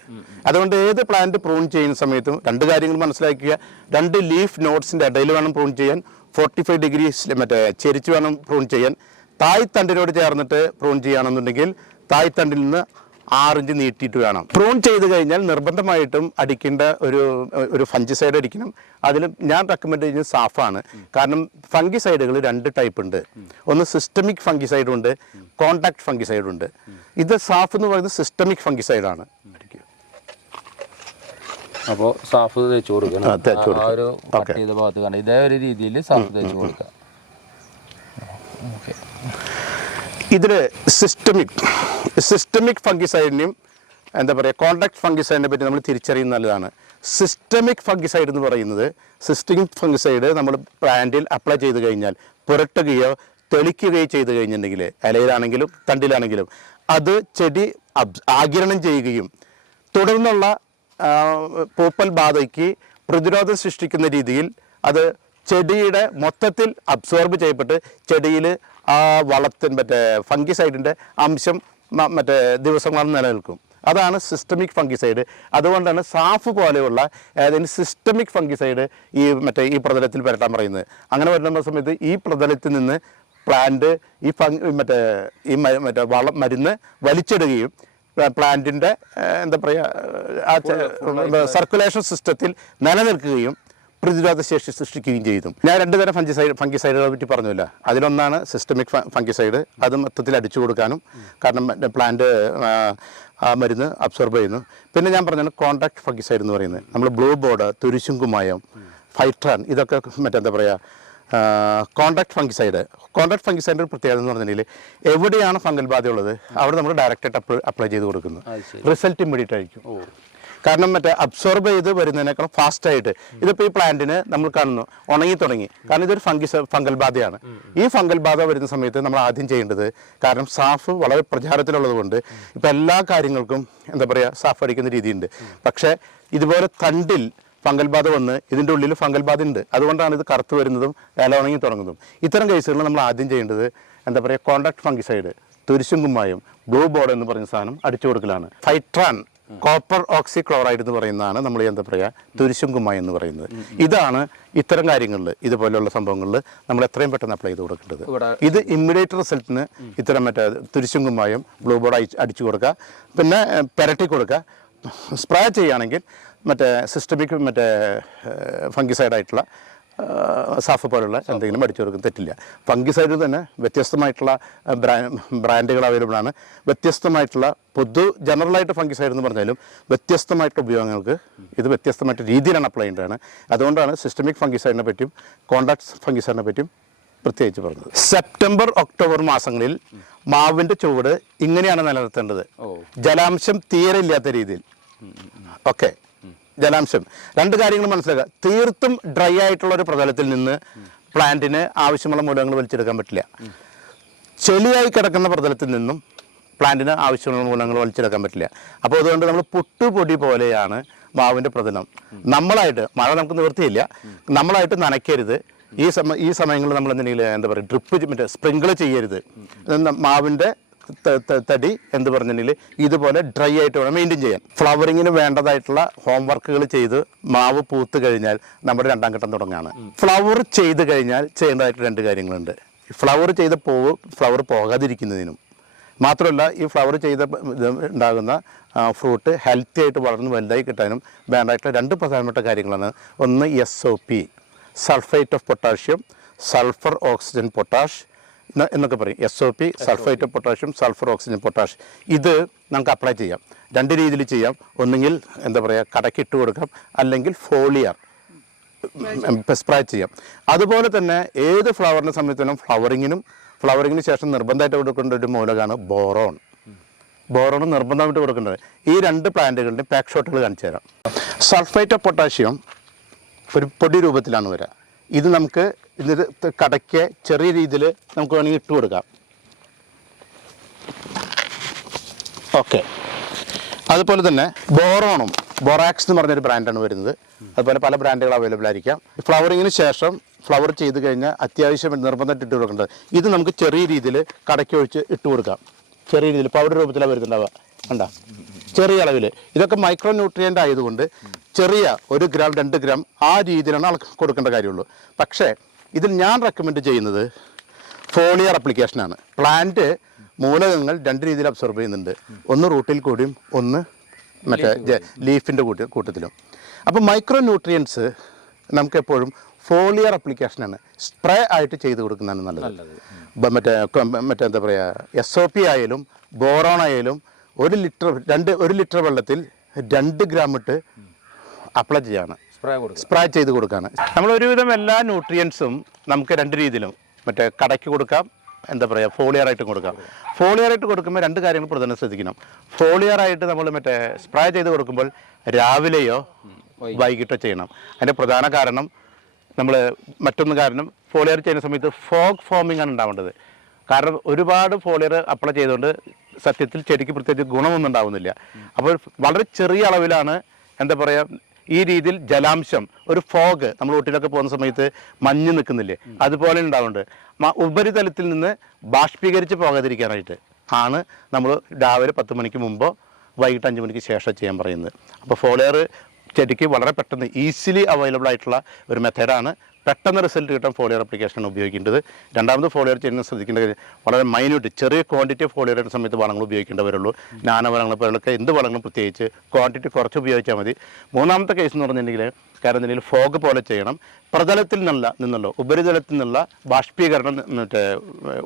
അതുകൊണ്ട് ഏത് പ്ലാന്റ് പ്രൂൺ ചെയ്യുന്ന സമയത്തും 2 കാര്യങ്ങൾ മനസ്സിലാക്കുക. 2 ലീഫ് നോട്ട്സിൻ്റെ ഇടയിൽ വേണം പ്രൂൺ ചെയ്യാൻ. 45 ഡിഗ്രീസ് മറ്റേ ചെരിച്ച് വേണം പ്രൂൺ ചെയ്യാൻ. തായ്തണ്ടിനോട് ചേർന്നിട്ട് പ്രൂൺ ചെയ്യുകയാണെന്നുണ്ടെങ്കിൽ തായ്തണ്ടിൽ നിന്ന് 6 ഇഞ്ച് നീട്ടിയിട്ട് വേണം. പ്രൂൺ ചെയ്ത് കഴിഞ്ഞാൽ നിർബന്ധമായിട്ടും അടിക്കേണ്ട ഒരു ഫംഗിസൈഡ് അടിക്കണം. അതിൽ ഞാൻ റെക്കമെൻഡ് ചെയ്യുന്നത് സാഫാണ്. കാരണം ഫംഗിസൈഡുകൾ 2 ടൈപ്പ് ഉണ്ട്. ഒന്ന് സിസ്റ്റമിക് ഫംഗിസൈഡും ഉണ്ട്, കോണ്ടാക്ട് ഫംഗിസൈഡും ഉണ്ട്. ഇത് സാഫ് എന്ന് പറയുന്നത് സിസ്റ്റമിക് ഫംഗിസൈഡാണ്. അപ്പോൾ സാഫ് തേച്ച് കൊടുക്കണം. ആ ഒരു കട്ട് ചെയ്ത ഭാഗത്ത് കണ്ട ഇതേ ഒരു രീതിയിൽ സാഫ് തേച്ച് കൊടുക്കുക. ഇതിൽ സിസ്റ്റമിക് ഫംഗിസൈഡിനെയും എന്താ പറയുക കോണ്ടാക്ട് ഫംഗിസൈഡിനെ പറ്റി നമ്മൾ തിരിച്ചറിയുന്നത് നല്ലതാണ്. സിസ്റ്റമിക് ഫംഗിസൈഡ് എന്ന് പറയുന്നത് സിസ്റ്റമിക് ഫംഗിസൈഡ് നമ്മൾ പ്ലാന്റിൽ അപ്ലൈ ചെയ്ത് കഴിഞ്ഞാൽ പുരട്ടുകയോ തെളിക്കുകയോ ചെയ്ത് കഴിഞ്ഞിട്ടുണ്ടെങ്കിൽ ഇലയിലാണെങ്കിലും തണ്ടിലാണെങ്കിലും അത് ചെടി ആഗിരണം ചെയ്യുകയും തുടർന്നുള്ള പൂപ്പൽ ബാധയ്ക്ക് പ്രതിരോധം സൃഷ്ടിക്കുന്ന രീതിയിൽ അത് ചെടിയുടെ മൊത്തത്തിൽ അബ്സോർബ് ചെയ്യപ്പെട്ട് ചെടിയിൽ ആ മറ്റേ ഫംഗിസൈഡിൻ്റെ അംശം ദിവസങ്ങളും നിലനിൽക്കും. അതാണ് സിസ്റ്റമിക് ഫംഗിസൈഡ്. അതുകൊണ്ടാണ് സാഫ് പോലെയുള്ള ഏതെങ്കിലും സിസ്റ്റമിക് ഫംഗിസൈഡ് ഈ പ്രതലത്തിൽ പുരട്ടാൻ പറയുന്നത്. അങ്ങനെ വരുന്ന സമയത്ത് ഈ പ്രതലത്തിൽ നിന്ന് പ്ലാന്റ് ഈ മരുന്ന് വലിച്ചെടുക്കുകയും പ്ലാന്റിൻ്റെ എന്താ പറയുക സർക്കുലേഷൻ സിസ്റ്റത്തിൽ നിലനിൽക്കുകയും പ്രതിരോധ ശേഷി സൃഷ്ടിക്കുകയും ചെയ്തു. ഞാൻ 2 തരം ഫംഗിസൈഡുകളെ പറ്റി പറഞ്ഞില്ല. അതിലൊന്നാണ് സിസ്റ്റമിക് ഫംഗിസൈഡ്. അത് മൊത്തത്തിൽ അടിച്ചു കൊടുക്കാനും കാരണം പ്ലാന്റ് ആ മരുന്ന് അബ്സോർബ് ചെയ്യുന്നു. പിന്നെ ഞാൻ പറഞ്ഞാൽ കോണ്ടാക്ട് ഫംഗിസൈഡ് എന്ന് പറയുന്നത് നമ്മൾ ബ്ലൂ ബോർഡ്, തുരിശുങ്കുമായം, ഫൈട്രാൻ ഇതൊക്കെ എന്താ പറയുക കോണ്ടാക്ട് ഫംഗിസൈഡിൻ്റെ പ്രത്യേകത എന്ന് പറഞ്ഞിട്ടുണ്ടെങ്കിൽ എവിടെയാണ് ഫംഗൽ ബാധയുള്ളത് അവിടെ നമ്മൾ ഡയറക്റ്റായിട്ട് അപ്ലൈ ചെയ്ത് കൊടുക്കുന്നു. റിസൾട്ട് ഇമ്മീഡിയറ്റ് ആയിരിക്കും. കാരണം അബ്സോർബ് ചെയ്ത് വരുന്നതിനേക്കാൾ ഫാസ്റ്റായിട്ട് ഇതിപ്പോൾ ഈ പ്ലാന്റിന് നമ്മൾ കാണുന്നു ഉണങ്ങി തുടങ്ങി. കാരണം ഇതൊരു ഫംഗൽ ബാധയാണ്. ഈ ഫംഗൽ ബാധ വരുന്ന സമയത്ത് നമ്മൾ ആദ്യം ചെയ്യേണ്ടത്, കാരണം സാഫ് വളരെ പ്രചാരത്തിലുള്ളത് കൊണ്ട് ഇപ്പോൾ എല്ലാ കാര്യങ്ങൾക്കും എന്താ പറയുക സാഫ് അടിക്കുന്ന രീതിയുണ്ട്. പക്ഷേ ഇതുപോലെ തണ്ടിൽ ഫംഗൽ ബാധ വന്ന് ഇതിൻ്റെ ഉള്ളിൽ ഫംഗൽ ബാധ ഉണ്ട്. അതുകൊണ്ടാണ് ഇത് കറുത്ത് വരുന്നതും ഇല ഉണങ്ങി തുടങ്ങുന്നതും. ഇത്തരം കേസുകളിൽ നമ്മൾ ആദ്യം ചെയ്യേണ്ടത് എന്താ പറയുക കോണ്ടാക്ട് ഫംഗിസൈഡ്, തുരിശുങ്കുമായും, ബ്ലൂ ബോർഡ് എന്ന് പറയുന്ന സാധനം അടിച്ചു കൊടുക്കലാണ്. ഫൈട്രാൻ, കോപ്പർ ഓക്സി ക്ലോറൈഡ് എന്ന് പറയുന്നതാണ് നമ്മൾ എന്താ പറയുക തുരിശുങ്കുമായി എന്ന് പറയുന്നത്. ഇതാണ് ഇത്തരം കാര്യങ്ങളിൽ ഇതുപോലെയുള്ള സംഭവങ്ങളിൽ നമ്മൾ എത്രയും പെട്ടെന്ന് അപ്ലൈ ചെയ്ത് കൊടുക്കേണ്ടത്. ഇത് ഇമ്മീഡിയറ്റ് റിസൾട്ടിന് ഇത്തരം തുരിശുങ്കുമായും ബ്ലൂ ബോർഡ് അടിച്ചു കൊടുക്കുക. പിന്നെ പെരട്ടി കൊടുക്കുക. സ്പ്രേ ചെയ്യുകയാണെങ്കിൽ സിസ്റ്റമിക് ഫംഗിസൈഡായിട്ടുള്ള സാഫ് പോലുള്ള എന്തെങ്കിലും അടിച്ചു കൊടുക്കും, തെറ്റില്ല. ഫംഗിസൈഡിൽ തന്നെ വ്യത്യസ്തമായിട്ടുള്ള ബ്രാൻഡുകൾ അവൈലബിൾ ആണ്. വ്യത്യസ്തമായിട്ടുള്ള ജനറലായിട്ട് ഫംഗിസൈഡ് എന്ന് പറഞ്ഞാലും വ്യത്യസ്തമായിട്ടുള്ള ഉപയോഗങ്ങൾക്ക് ഇത് വ്യത്യസ്തമായിട്ട് രീതിയിലാണ് അപ്ലൈ ചെയ്യേണ്ടതാണ്. അതുകൊണ്ടാണ് സിസ്റ്റമിക് ഫംഗിസൈഡിനെ പറ്റിയും കോണ്ടാക്ട് ഫംഗിസൈഡിനെ പറ്റിയും പ്രത്യേകിച്ച് പറഞ്ഞത്. സെപ്റ്റംബർ ഒക്ടോബർ മാസങ്ങളിൽ മാവിൻ്റെ ചുവട് ഇങ്ങനെയാണ് നിലനിർത്തേണ്ടത്. ജലാംശം തീരെ ഇല്ലാത്ത രീതിയിൽ. ഓക്കെ, ജലാംശം 2 കാര്യങ്ങൾ മനസ്സിലാക്കുക. തീർത്തും ഡ്രൈ ആയിട്ടുള്ള ഒരു പ്രതലത്തിൽ നിന്ന് പ്ലാന്റിന് ആവശ്യമുള്ള മൂലകങ്ങൾ വലിച്ചെടുക്കാൻ പറ്റില്ല. ചെളിയായി കിടക്കുന്ന പ്രതലത്തിൽ നിന്നും പ്ലാന്റിന് ആവശ്യമുള്ള മൂലകങ്ങൾ വലിച്ചെടുക്കാൻ പറ്റില്ല. അപ്പോൾ അതുകൊണ്ട് നമ്മൾ പുട്ടുപൊടി പോലെയാണ് മാവിൻ്റെ പ്രതലം. നമ്മളായിട്ട് മഴ നമുക്ക് നിവൃത്തിയില്ല, നമ്മളായിട്ട് നനയ്ക്കരുത്. ഈ സമയങ്ങളിൽ നമ്മൾ എന്തെങ്കിലും എന്താ പറയുക ഡ്രിപ്പ് സ്പ്രിങ്കിൾ ചെയ്യരുത്. മാവിൻ്റെ തടി എന്ന് പറഞ്ഞിട്ടുണ്ടെങ്കിൽ ഇതുപോലെ ഡ്രൈ ആയിട്ട് വേണം മെയിൻറ്റെയിൻ ചെയ്യാൻ. ഫ്ലവറിങ്ങിന് വേണ്ടതായിട്ടുള്ള ഹോംവർക്കുകൾ ചെയ്ത് മാവ് പൂത്ത് കഴിഞ്ഞാൽ നമ്മുടെ 2ാം ഘട്ടം തുടങ്ങുകയാണ്. ഫ്ലവർ ചെയ്ത് കഴിഞ്ഞാൽ ചെയ്യേണ്ടതായിട്ട് 2 കാര്യങ്ങളുണ്ട്. ഫ്ലവർ ചെയ്ത ഫ്ലവർ പോകാതിരിക്കുന്നതിനും മാത്രമല്ല ഈ ഫ്ലവർ ചെയ്ത ഉണ്ടാകുന്ന ഫ്രൂട്ട് ഹെൽത്തി ആയിട്ട് വളർന്ന് വലുതായി കിട്ടാനും വേണ്ടതായിട്ടുള്ള 2 പ്രധാനപ്പെട്ട കാര്യങ്ങളാണ്. ഒന്ന് SOP, sulphate of potassium, sulphur oxygen potash എന്നൊക്കെ പറയും. SOP, sulphate of potassium, sulphur oxygen potash. ഇത് നമുക്ക് അപ്ലൈ ചെയ്യാം. 2 രീതിയിൽ ചെയ്യാം. ഒന്നുകിൽ എന്താ പറയുക കടക്കിട്ട് കൊടുക്കാം, അല്ലെങ്കിൽ ഫോളിയർ സ്പ്രേ ചെയ്യാം. അതുപോലെ തന്നെ ഏത് ഫ്ലവറിനെ സംബന്ധിച്ചിടത്തോളം ഫ്ലവറിങ്ങിന് ശേഷം നിർബന്ധമായിട്ട് കൊടുക്കേണ്ട ഒരു മൂലകമാണ് ബോറോൺ. നിർബന്ധമായിട്ട് കൊടുക്കേണ്ടത്. ഈ 2 പ്ലാന്റുകളുടെ പാക്ക് ഷോട്ടുകൾ കാണിച്ചു തരാം. സൾഫേറ്റ് ഓഫ് പൊട്ടാഷ്യം ഒരു പൊടി രൂപത്തിലാണ് വരിക. ഇത് നമുക്ക് ഇതിന് കടയ്ക്ക് ചെറിയ രീതിയിൽ നമുക്ക് വേണമെങ്കിൽ ഇട്ട് കൊടുക്കാം. ഓക്കെ, അതുപോലെ തന്നെ ബോറാക്സ് എന്ന് പറഞ്ഞൊരു ബ്രാൻഡാണ് വരുന്നത്. അതുപോലെ പല ബ്രാൻഡുകൾ അവൈലബിൾ ആയിരിക്കാം. ഫ്ലവറിങ്ങിന് ശേഷം ഫ്ലവർ ചെയ്ത് കഴിഞ്ഞാൽ അത്യാവശ്യം നിർബന്ധമായിട്ട് ഇട്ട് കൊടുക്കേണ്ടത്. ഇത് നമുക്ക് ചെറിയ രീതിയിൽ കടയ്ക്കൊഴിച്ച് ഇട്ട് കൊടുക്കാം. ചെറിയ രീതിയിൽ പൗഡർ രൂപത്തിലാണ് വരുന്നുണ്ടാവുക, കണ്ട ചെറിയ അളവിൽ. ഇതൊക്കെ മൈക്രോ ന്യൂട്രിയൻ്റ് ആയതുകൊണ്ട് ചെറിയ 1 ഗ്രാം 2 ഗ്രാം ആ രീതിയിലാണ് കൊടുക്കേണ്ട കാര്യമുള്ളൂ. പക്ഷേ ഇതിൽ ഞാൻ റെക്കമെൻഡ് ചെയ്യുന്നത് ഫോളിയർ അപ്ലിക്കേഷനാണ്. പ്ലാന്റ് മൂലകങ്ങൾ 2 രീതിയിൽ അബ്സോർബ് ചെയ്യുന്നുണ്ട്. ഒന്ന് റൂട്ടിൽ കൂടിയും ഒന്ന് മറ്റേ ലീഫിൻ്റെ കൂട്ടത്തിലും. അപ്പോൾ മൈക്രോ ന്യൂട്രിയൻസ് നമുക്കെപ്പോഴും ഫോളിയർ അപ്ലിക്കേഷനാണ്, സ്പ്രേ ആയിട്ട് ചെയ്ത് കൊടുക്കുന്നതാണ് നല്ലത്. മറ്റേ എന്താ പറയുക, SOP ആയാലും ബോറോൺ ആയാലും 1 ലിറ്റർ വെള്ളത്തിൽ 2 ഗ്രാം ഇട്ട് അപ്ലൈ ചെയ്യാണ്, സ്പ്രേ ചെയ്ത് കൊടുക്കുകയാണ്. നമ്മൾ ഒരുവിധം എല്ലാ ന്യൂട്രിയൻസും നമുക്ക് 2 രീതിയിലും മറ്റേ കടയ്ക്ക് കൊടുക്കാം, എന്താ പറയുക ഫോളിയറായിട്ടും കൊടുക്കാം. ഫോളിയറായിട്ട് കൊടുക്കുമ്പോൾ 2 കാര്യങ്ങൾ പ്രധാനം ശ്രദ്ധിക്കണം. ഫോളിയറായിട്ട് നമ്മൾ മറ്റേ സ്പ്രേ ചെയ്ത് കൊടുക്കുമ്പോൾ രാവിലെയോ വൈകിട്ടോ ചെയ്യണം. അതിൻ്റെ പ്രധാന കാരണം മറ്റൊന്ന് കാരണം ഫോളിയർ ചെയ്യുന്ന സമയത്ത് ഫോഗ് ഫോമിംഗ് ആണ് ഉണ്ടാവേണ്ടത്. കാരണം ഒരുപാട് ഫോളിയർ അപ്ലൈ ചെയ്തുകൊണ്ട് സത്യത്തിൽ ചെടിക്ക് പ്രത്യേകിച്ച് ഗുണമൊന്നും ഉണ്ടാവുന്നില്ല. അപ്പോൾ വളരെ ചെറിയ അളവിലാണ് എന്താ പറയുക ഈ രീതിയിൽ ജലാംശം, ഒരു ഫോഗ്, നമ്മൾ ഊട്ടിലൊക്കെ പോകുന്ന സമയത്ത് മഞ്ഞ് നിൽക്കുന്നില്ലേ, അതുപോലെ ഉണ്ടാവുന്നുണ്ട്. ഉപരിതലത്തിൽ നിന്ന് ബാഷ്പീകരിച്ച് പോകാതിരിക്കാനായിട്ട് ആണ് നമ്മൾ രാവിലെ 10 മണിക്ക് മുമ്പോ വൈകിട്ട് 5 മണിക്ക് ശേഷം ചെയ്യാൻ പറയുന്നത്. അപ്പോൾ ഫോളിയർ ചെടിക്ക് വളരെ പെട്ടെന്ന് ഈസിലി അവൈലബിൾ ആയിട്ടുള്ള ഒരു മെത്തേഡാണ്. പെട്ടെന്ന് റിസൾട്ട് കിട്ടാൻ ഫോളിയർ അപ്ലിക്കേഷനാണ് ഉപയോഗിക്കേണ്ടത്. രണ്ടാമത് ഫോളിയർ ചെയ്യുന്ന ശ്രദ്ധിക്കേണ്ട കാര്യം വളരെ മൈന്യൂട്ട് ചെറിയ ക്വാണ്ടിറ്റി ഫോളിയർ ചെയ്യുന്ന സമയത്ത് വളങ്ങൾ ഉപയോഗിക്കേണ്ടവരുള്ളൂ. നാനവളങ്ങൾ പോലൊക്കെ എന്ത് വളങ്ങളും പ്രത്യേകിച്ച് ക്വാണ്ടിറ്റി കുറച്ച് ഉപയോഗിച്ചാൽ മതി. മൂന്നാമത്തെ കേസ് എന്ന് പറഞ്ഞിട്ടുണ്ടെങ്കിൽ കാരണം എന്തെങ്കിലും ഫോഗ് പോലെ ചെയ്യണം. പ്രതലത്തിൽ നിന്നുള്ള ഉപരിതലത്തിൽ നിന്നുള്ള ബാഷ്പീകരണം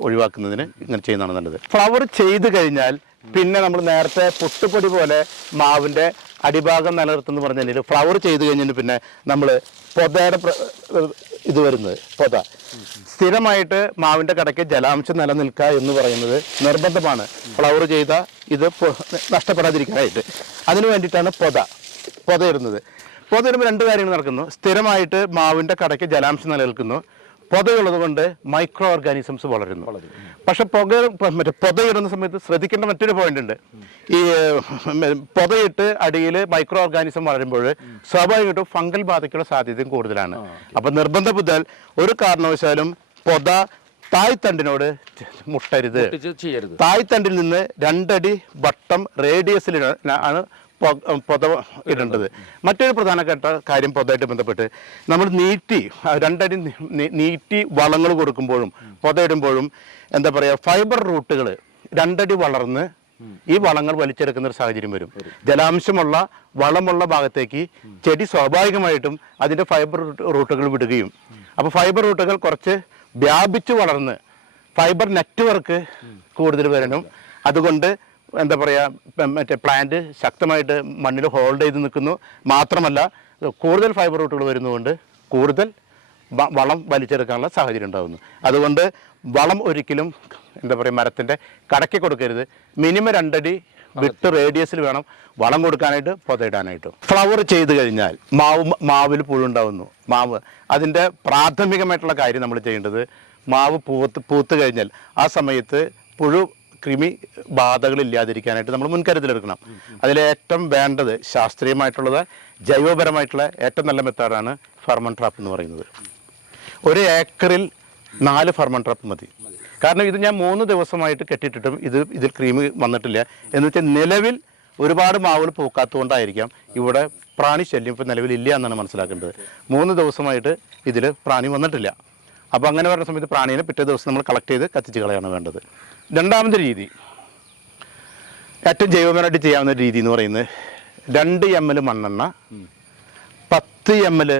ഒഴിവാക്കുന്നതിന് ഇങ്ങനെ ചെയ്യുന്നതാണ് നല്ലത്. ഫ്ലവർ ചെയ്ത് കഴിഞ്ഞാൽ പിന്നെ നമ്മൾ നേരത്തെ പുട്ടുപൊടി പോലെ മാവിൻ്റെ അടിഭാഗം നിലനിർത്തുന്നു പറഞ്ഞിട്ടുണ്ടെങ്കിൽ ഫ്ലവർ ചെയ്ത് കഴിഞ്ഞിട്ട് പിന്നെ നമ്മൾ പൊതയുടെ ഇത് വരുന്നത് പൊത സ്ഥിരമായിട്ട് മാവിൻ്റെ കടയ്ക്ക് ജലാംശം നിലനിൽക്കുക എന്ന് പറയുന്നത് നിർബന്ധമാണ്. ഫ്ലവർ ചെയ്ത ഇത് നഷ്ടപ്പെടാതിരിക്കാനായിട്ട് അതിന് വേണ്ടിയിട്ടാണ് പൊത ഇടുന്നത്. പൊത ഇടുമ്പോൾ 2 കാര്യങ്ങൾ നടക്കുന്നു. സ്ഥിരമായിട്ട് മാവിൻ്റെ കടയ്ക്ക് ജലാംശം നിലനിൽക്കുന്നു. പൊതയുള്ളത് കൊണ്ട് മൈക്രോ ഓർഗാനിസംസ് വളരുന്നു. പക്ഷെ പൊതയിടുന്ന സമയത്ത് ശ്രദ്ധിക്കേണ്ട മറ്റൊരു പോയിന്റ് ഉണ്ട്. ഈ പൊതയിട്ട് അടിയിൽ മൈക്രോ ഓർഗാനിസം വളരുമ്പോൾ സ്വാഭാവികമായിട്ടും ഫംഗൽ ബാധയ്ക്കുള്ള സാധ്യതയും കൂടുതലാണ്. അപ്പം നിർബന്ധ ബുദ്ധിയാൽ ഒരു കാരണവശാലും പൊത തായ്തണ്ടിനോട് മുട്ടരുത്. തായ്തണ്ടിൽ നിന്ന് 2 അടി വട്ടം റേഡിയസിൽ ആണ് പൊത ഇടേണ്ടത്. മറ്റൊരു പ്രധാനപ്പെട്ട കാര്യം പൊതയായിട്ട് ബന്ധപ്പെട്ട് നമ്മൾ 2 അടി നീട്ടി വളങ്ങൾ കൊടുക്കുമ്പോഴും പൊതയിടുമ്പോഴും എന്താ പറയുക ഫൈബർ റൂട്ടുകൾ 2 അടി വളർന്ന് ഈ വളങ്ങൾ വലിച്ചെടുക്കുന്ന ഒരു സാഹചര്യം വരും. ജലാംശമുള്ള വളമുള്ള ഭാഗത്തേക്ക് ചെടി സ്വാഭാവികമായിട്ടും അതിൻ്റെ ഫൈബർ റൂട്ടുകൾ വിടുകയും അപ്പോൾ ഫൈബർ റൂട്ടുകൾ കുറച്ച് വ്യാപിച്ച് വളർന്ന് ഫൈബർ നെറ്റ്വർക്ക് കൂടുതൽ വരണം. അതുകൊണ്ട് എന്താ പറയുക പ്ലാന്റ് ശക്തമായിട്ട് മണ്ണിൽ ഹോൾഡ് ചെയ്ത് നിൽക്കുന്നു. മാത്രമല്ല കൂടുതൽ ഫൈബർ റൂട്ടുകൾ വരുന്നതുകൊണ്ട് കൂടുതൽ വളം വലിച്ചെടുക്കാനുള്ള സാഹചര്യം ഉണ്ടാകുന്നു. അതുകൊണ്ട് വളം ഒരിക്കലും എന്താ പറയുക മരത്തിൻ്റെ കടയ്ക്ക് കൊടുക്കരുത്. മിനിമം 2 അടി വിട്ട് റേഡിയസിൽ വേണം വളം കൊടുക്കാനായിട്ട് പൊതയിടാനായിട്ടും. ഫ്ലവർ ചെയ്ത് കഴിഞ്ഞാൽ മാവിൽ പുഴുണ്ടാവുന്നു. അതിൻ്റെ പ്രാഥമികമായിട്ടുള്ള കാര്യം നമ്മൾ ചെയ്യേണ്ടത് മാവ് പൂത്ത് കഴിഞ്ഞാൽ ആ സമയത്ത് കൃമി ബാധകളില്ലാതിരിക്കാനായിട്ട് നമ്മൾ മുൻകരുതലെടുക്കണം. അതിലേറ്റവും വേണ്ടത് ശാസ്ത്രീയമായിട്ടുള്ളത് ജൈവപരമായിട്ടുള്ള ഏറ്റവും നല്ല മെത്തേഡാണ് ഫെർമൻ ട്രാപ്പ് എന്ന് പറയുന്നത്. 1 ഏക്കറിൽ 4 ഫെർമൻ ട്രാപ്പ് മതി. കാരണം ഇത് ഞാൻ 3 ദിവസമായിട്ട് കെട്ടിയിട്ടിട്ടും ഇതിൽ ക്രീമി വന്നിട്ടില്ല. എന്ന് വെച്ചാൽ നിലവിൽ ഒരുപാട് മാവുകൾ പൂക്കാത്തതുകൊണ്ടായിരിക്കാം ഇവിടെ പ്രാണി ശല്യം ഇപ്പോൾ നിലവിലില്ല എന്നാണ് മനസ്സിലാക്കേണ്ടത്. 3 ദിവസമായിട്ട് ഇതിൽ പ്രാണി വന്നിട്ടില്ല. അപ്പോൾ അങ്ങനെ വരുന്ന സമയത്ത് പ്രാണീനെ പിറ്റേ ദിവസം നമ്മൾ കളക്ട് ചെയ്ത് കത്തിച്ച് കളയാണ് വേണ്ടത്. രണ്ടാമത്തെ രീതി ഏറ്റവും ജൈവപരമായിട്ട് ചെയ്യാവുന്ന രീതി എന്ന് പറയുന്നത് 2 ml മണ്ണെണ്ണ 10 ml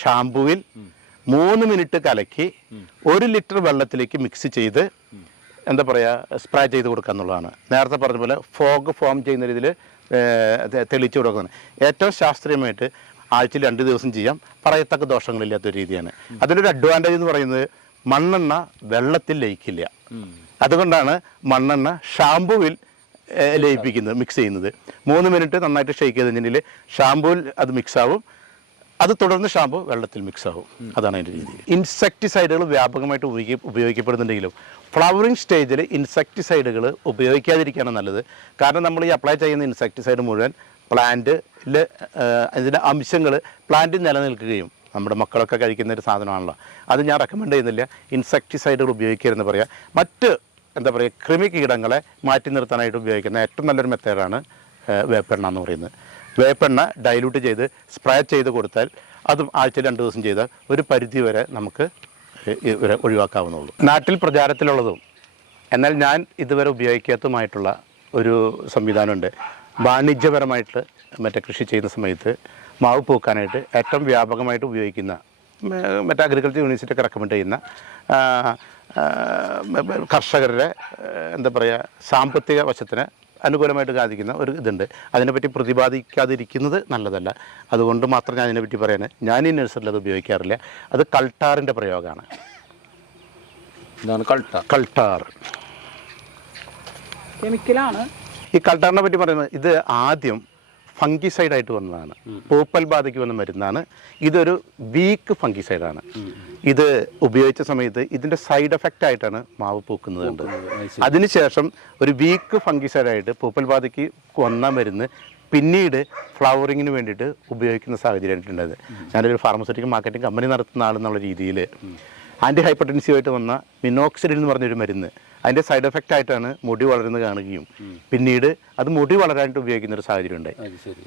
ഷാമ്പുവിൽ 3 മിനിറ്റ് കലക്കി 1 ലിറ്റർ വെള്ളത്തിലേക്ക് മിക്സ് ചെയ്ത് എന്താ പറയുക സ്പ്രേ ചെയ്ത് കൊടുക്കുക എന്നുള്ളതാണ്. നേരത്തെ പറഞ്ഞ പോലെ ഫോഗ് ഫോം ചെയ്യുന്ന രീതിയിൽ തെളിച്ചു കൊടുക്കുന്നത് ഏറ്റവും ശാസ്ത്രീയമായിട്ട് ആഴ്ചയിൽ 2 ദിവസം ചെയ്യാം. പറയത്തക്ക ദോഷങ്ങളില്ലാത്തൊരു രീതിയാണ്. അതിലൊരു അഡ്വാൻറ്റേജ് എന്ന് പറയുന്നത് മണ്ണെണ്ണ വെള്ളത്തിൽ ലയിക്കില്ല. അതുകൊണ്ടാണ് മണ്ണെണ്ണ ഷാമ്പുവിൽ ലയിപ്പിക്കുന്നത്, മിക്സ് ചെയ്യുന്നത്. 3 മിനിറ്റ് നന്നായിട്ട് ഷെയ്ക്ക് ചെയ്ത് കഴിഞ്ഞാൽ ഷാമ്പുവിൽ അത് മിക്സ് ആവും. അത് തുടർന്ന് ഷാമ്പു വെള്ളത്തിൽ മിക്സ് ആവും. അതാണ് അതിൻ്റെ രീതി. ഇൻസെക്ടിസൈഡുകൾ വ്യാപകമായിട്ട് ഉപയോഗിക്കപ്പെടുന്നുണ്ടെങ്കിലും ഫ്ലവറിങ് സ്റ്റേജിൽ ഇൻസെക്ടിസൈഡുകൾ ഉപയോഗിക്കാതിരിക്കുകയാണ് നല്ലത്. കാരണം നമ്മൾ ഈ അപ്ലൈ ചെയ്യുന്ന ഇൻസെക്ടിസൈഡ് മുഴുവൻ പ്ലാന്റിൽ അതിൻ്റെ അംശങ്ങൾ പ്ലാന്റിൽ നിലനിൽക്കുകയും നമ്മുടെ മക്കളൊക്കെ കഴിക്കുന്ന ഒരു സാധനമാണല്ലോ. അത് ഞാൻ റെക്കമെൻഡ് ചെയ്യുന്നില്ല. ഇൻസെക്ടിസൈഡുകൾ ഉപയോഗിക്കരുതെന്ന് പറയാം. മറ്റ് എന്താ പറയുക കൃമി കീടങ്ങളെ മാറ്റി നിർത്താനായിട്ട് ഉപയോഗിക്കുന്ന ഏറ്റവും നല്ലൊരു മെത്തേഡാണ് വേപ്പെണ്ണ എന്ന് പറയുന്നത്. വേപ്പെണ്ണ ഡൈലൂട്ട് ചെയ്ത് സ്പ്രേ ചെയ്ത് കൊടുത്താൽ അതും ആഴ്ചയിൽ 2 ദിവസം ചെയ്താൽ ഒരു പരിധി വരെ നമുക്ക് ഇവരെ ഒഴിവാക്കാവുന്നുള്ളൂ. നാട്ടിൽ പ്രചാരത്തിലുള്ളതും എന്നാൽ ഞാൻ ഇതുവരെ ഉപയോഗിക്കാത്തതുമായിട്ടുള്ള ഒരു സംവിധാനമുണ്ട്. വാണിജ്യപരമായിട്ട് മറ്റേ കൃഷി ചെയ്യുന്ന സമയത്ത് മാവ് പൂക്കാനായിട്ട് ഏറ്റവും വ്യാപകമായിട്ട് ഉപയോഗിക്കുന്ന മറ്റേ അഗ്രികൾച്ചർ യൂണിവേഴ്സിറ്റി ഒക്കെ റെക്കമെൻഡ് ചെയ്യുന്ന കർഷകരുടെ എന്താ പറയുക സാമ്പത്തിക വശത്തിന് അനുകൂലമായിട്ട് ബാധിക്കുന്ന ഒരു ഇതുണ്ട്. അതിനെപ്പറ്റി പ്രതിപാദിക്കാതിരിക്കുന്നത് നല്ലതല്ല. അതുകൊണ്ട് മാത്രം ഞാൻ അതിനെപ്പറ്റി പറയാൻ ഞാൻ ഈ നഴ്സറിയിൽ അത് ഉപയോഗിക്കാറില്ല. അത് കൾട്ടാറിൻ്റെ പ്രയോഗമാണ്. ഇതാണ് കൾട്ടാർ കെമിക്കലാണ്. ഈ കൾട്ടാറിനെ പറ്റി പറയുന്നത് ഇത് ആദ്യം ഫംഗിസൈഡായിട്ട് വന്നതാണ്. പൂപ്പൽ ബാധയ്ക്ക് വന്ന മരുന്നാണ്. ഇതൊരു വീക്ക് ഫംഗിസൈഡാണ്. ഇത് ഉപയോഗിച്ച സമയത്ത് ഇതിൻ്റെ സൈഡ് എഫക്റ്റ് ആയിട്ടാണ് മാവ് പൂക്കുന്നത്. അതിനുശേഷം ഒരു വീക്ക് ഫംഗിസൈഡായിട്ട് പൂപ്പൽ ബാധയ്ക്ക് വന്ന മരുന്ന് പിന്നീട് ഫ്ലവറിങ്ങിന് വേണ്ടിയിട്ട് ഉപയോഗിക്കുന്ന സാഹചര്യമായിട്ടുണ്ടായത്. ഞാനൊരു ഫാർമസ്യൂട്ടിക്കൽ മാർക്കറ്റിംഗ് കമ്പനി നടത്തുന്ന ആളെന്നുള്ള രീതിയിൽ ആൻറ്റി ഹൈപ്പർടെൻസീവായിട്ട് വന്ന മിനോക്സിഡിൽ എന്ന് പറഞ്ഞൊരു മരുന്ന് അതിൻ്റെ സൈഡ് എഫക്റ്റ് ആയിട്ടാണ് മുടി വളരുന്നത് കാണുകയും പിന്നീട് അത് മുടി വളരാനായിട്ട് ഉപയോഗിക്കുന്ന ഒരു സാഹചര്യം ഉണ്ടായി.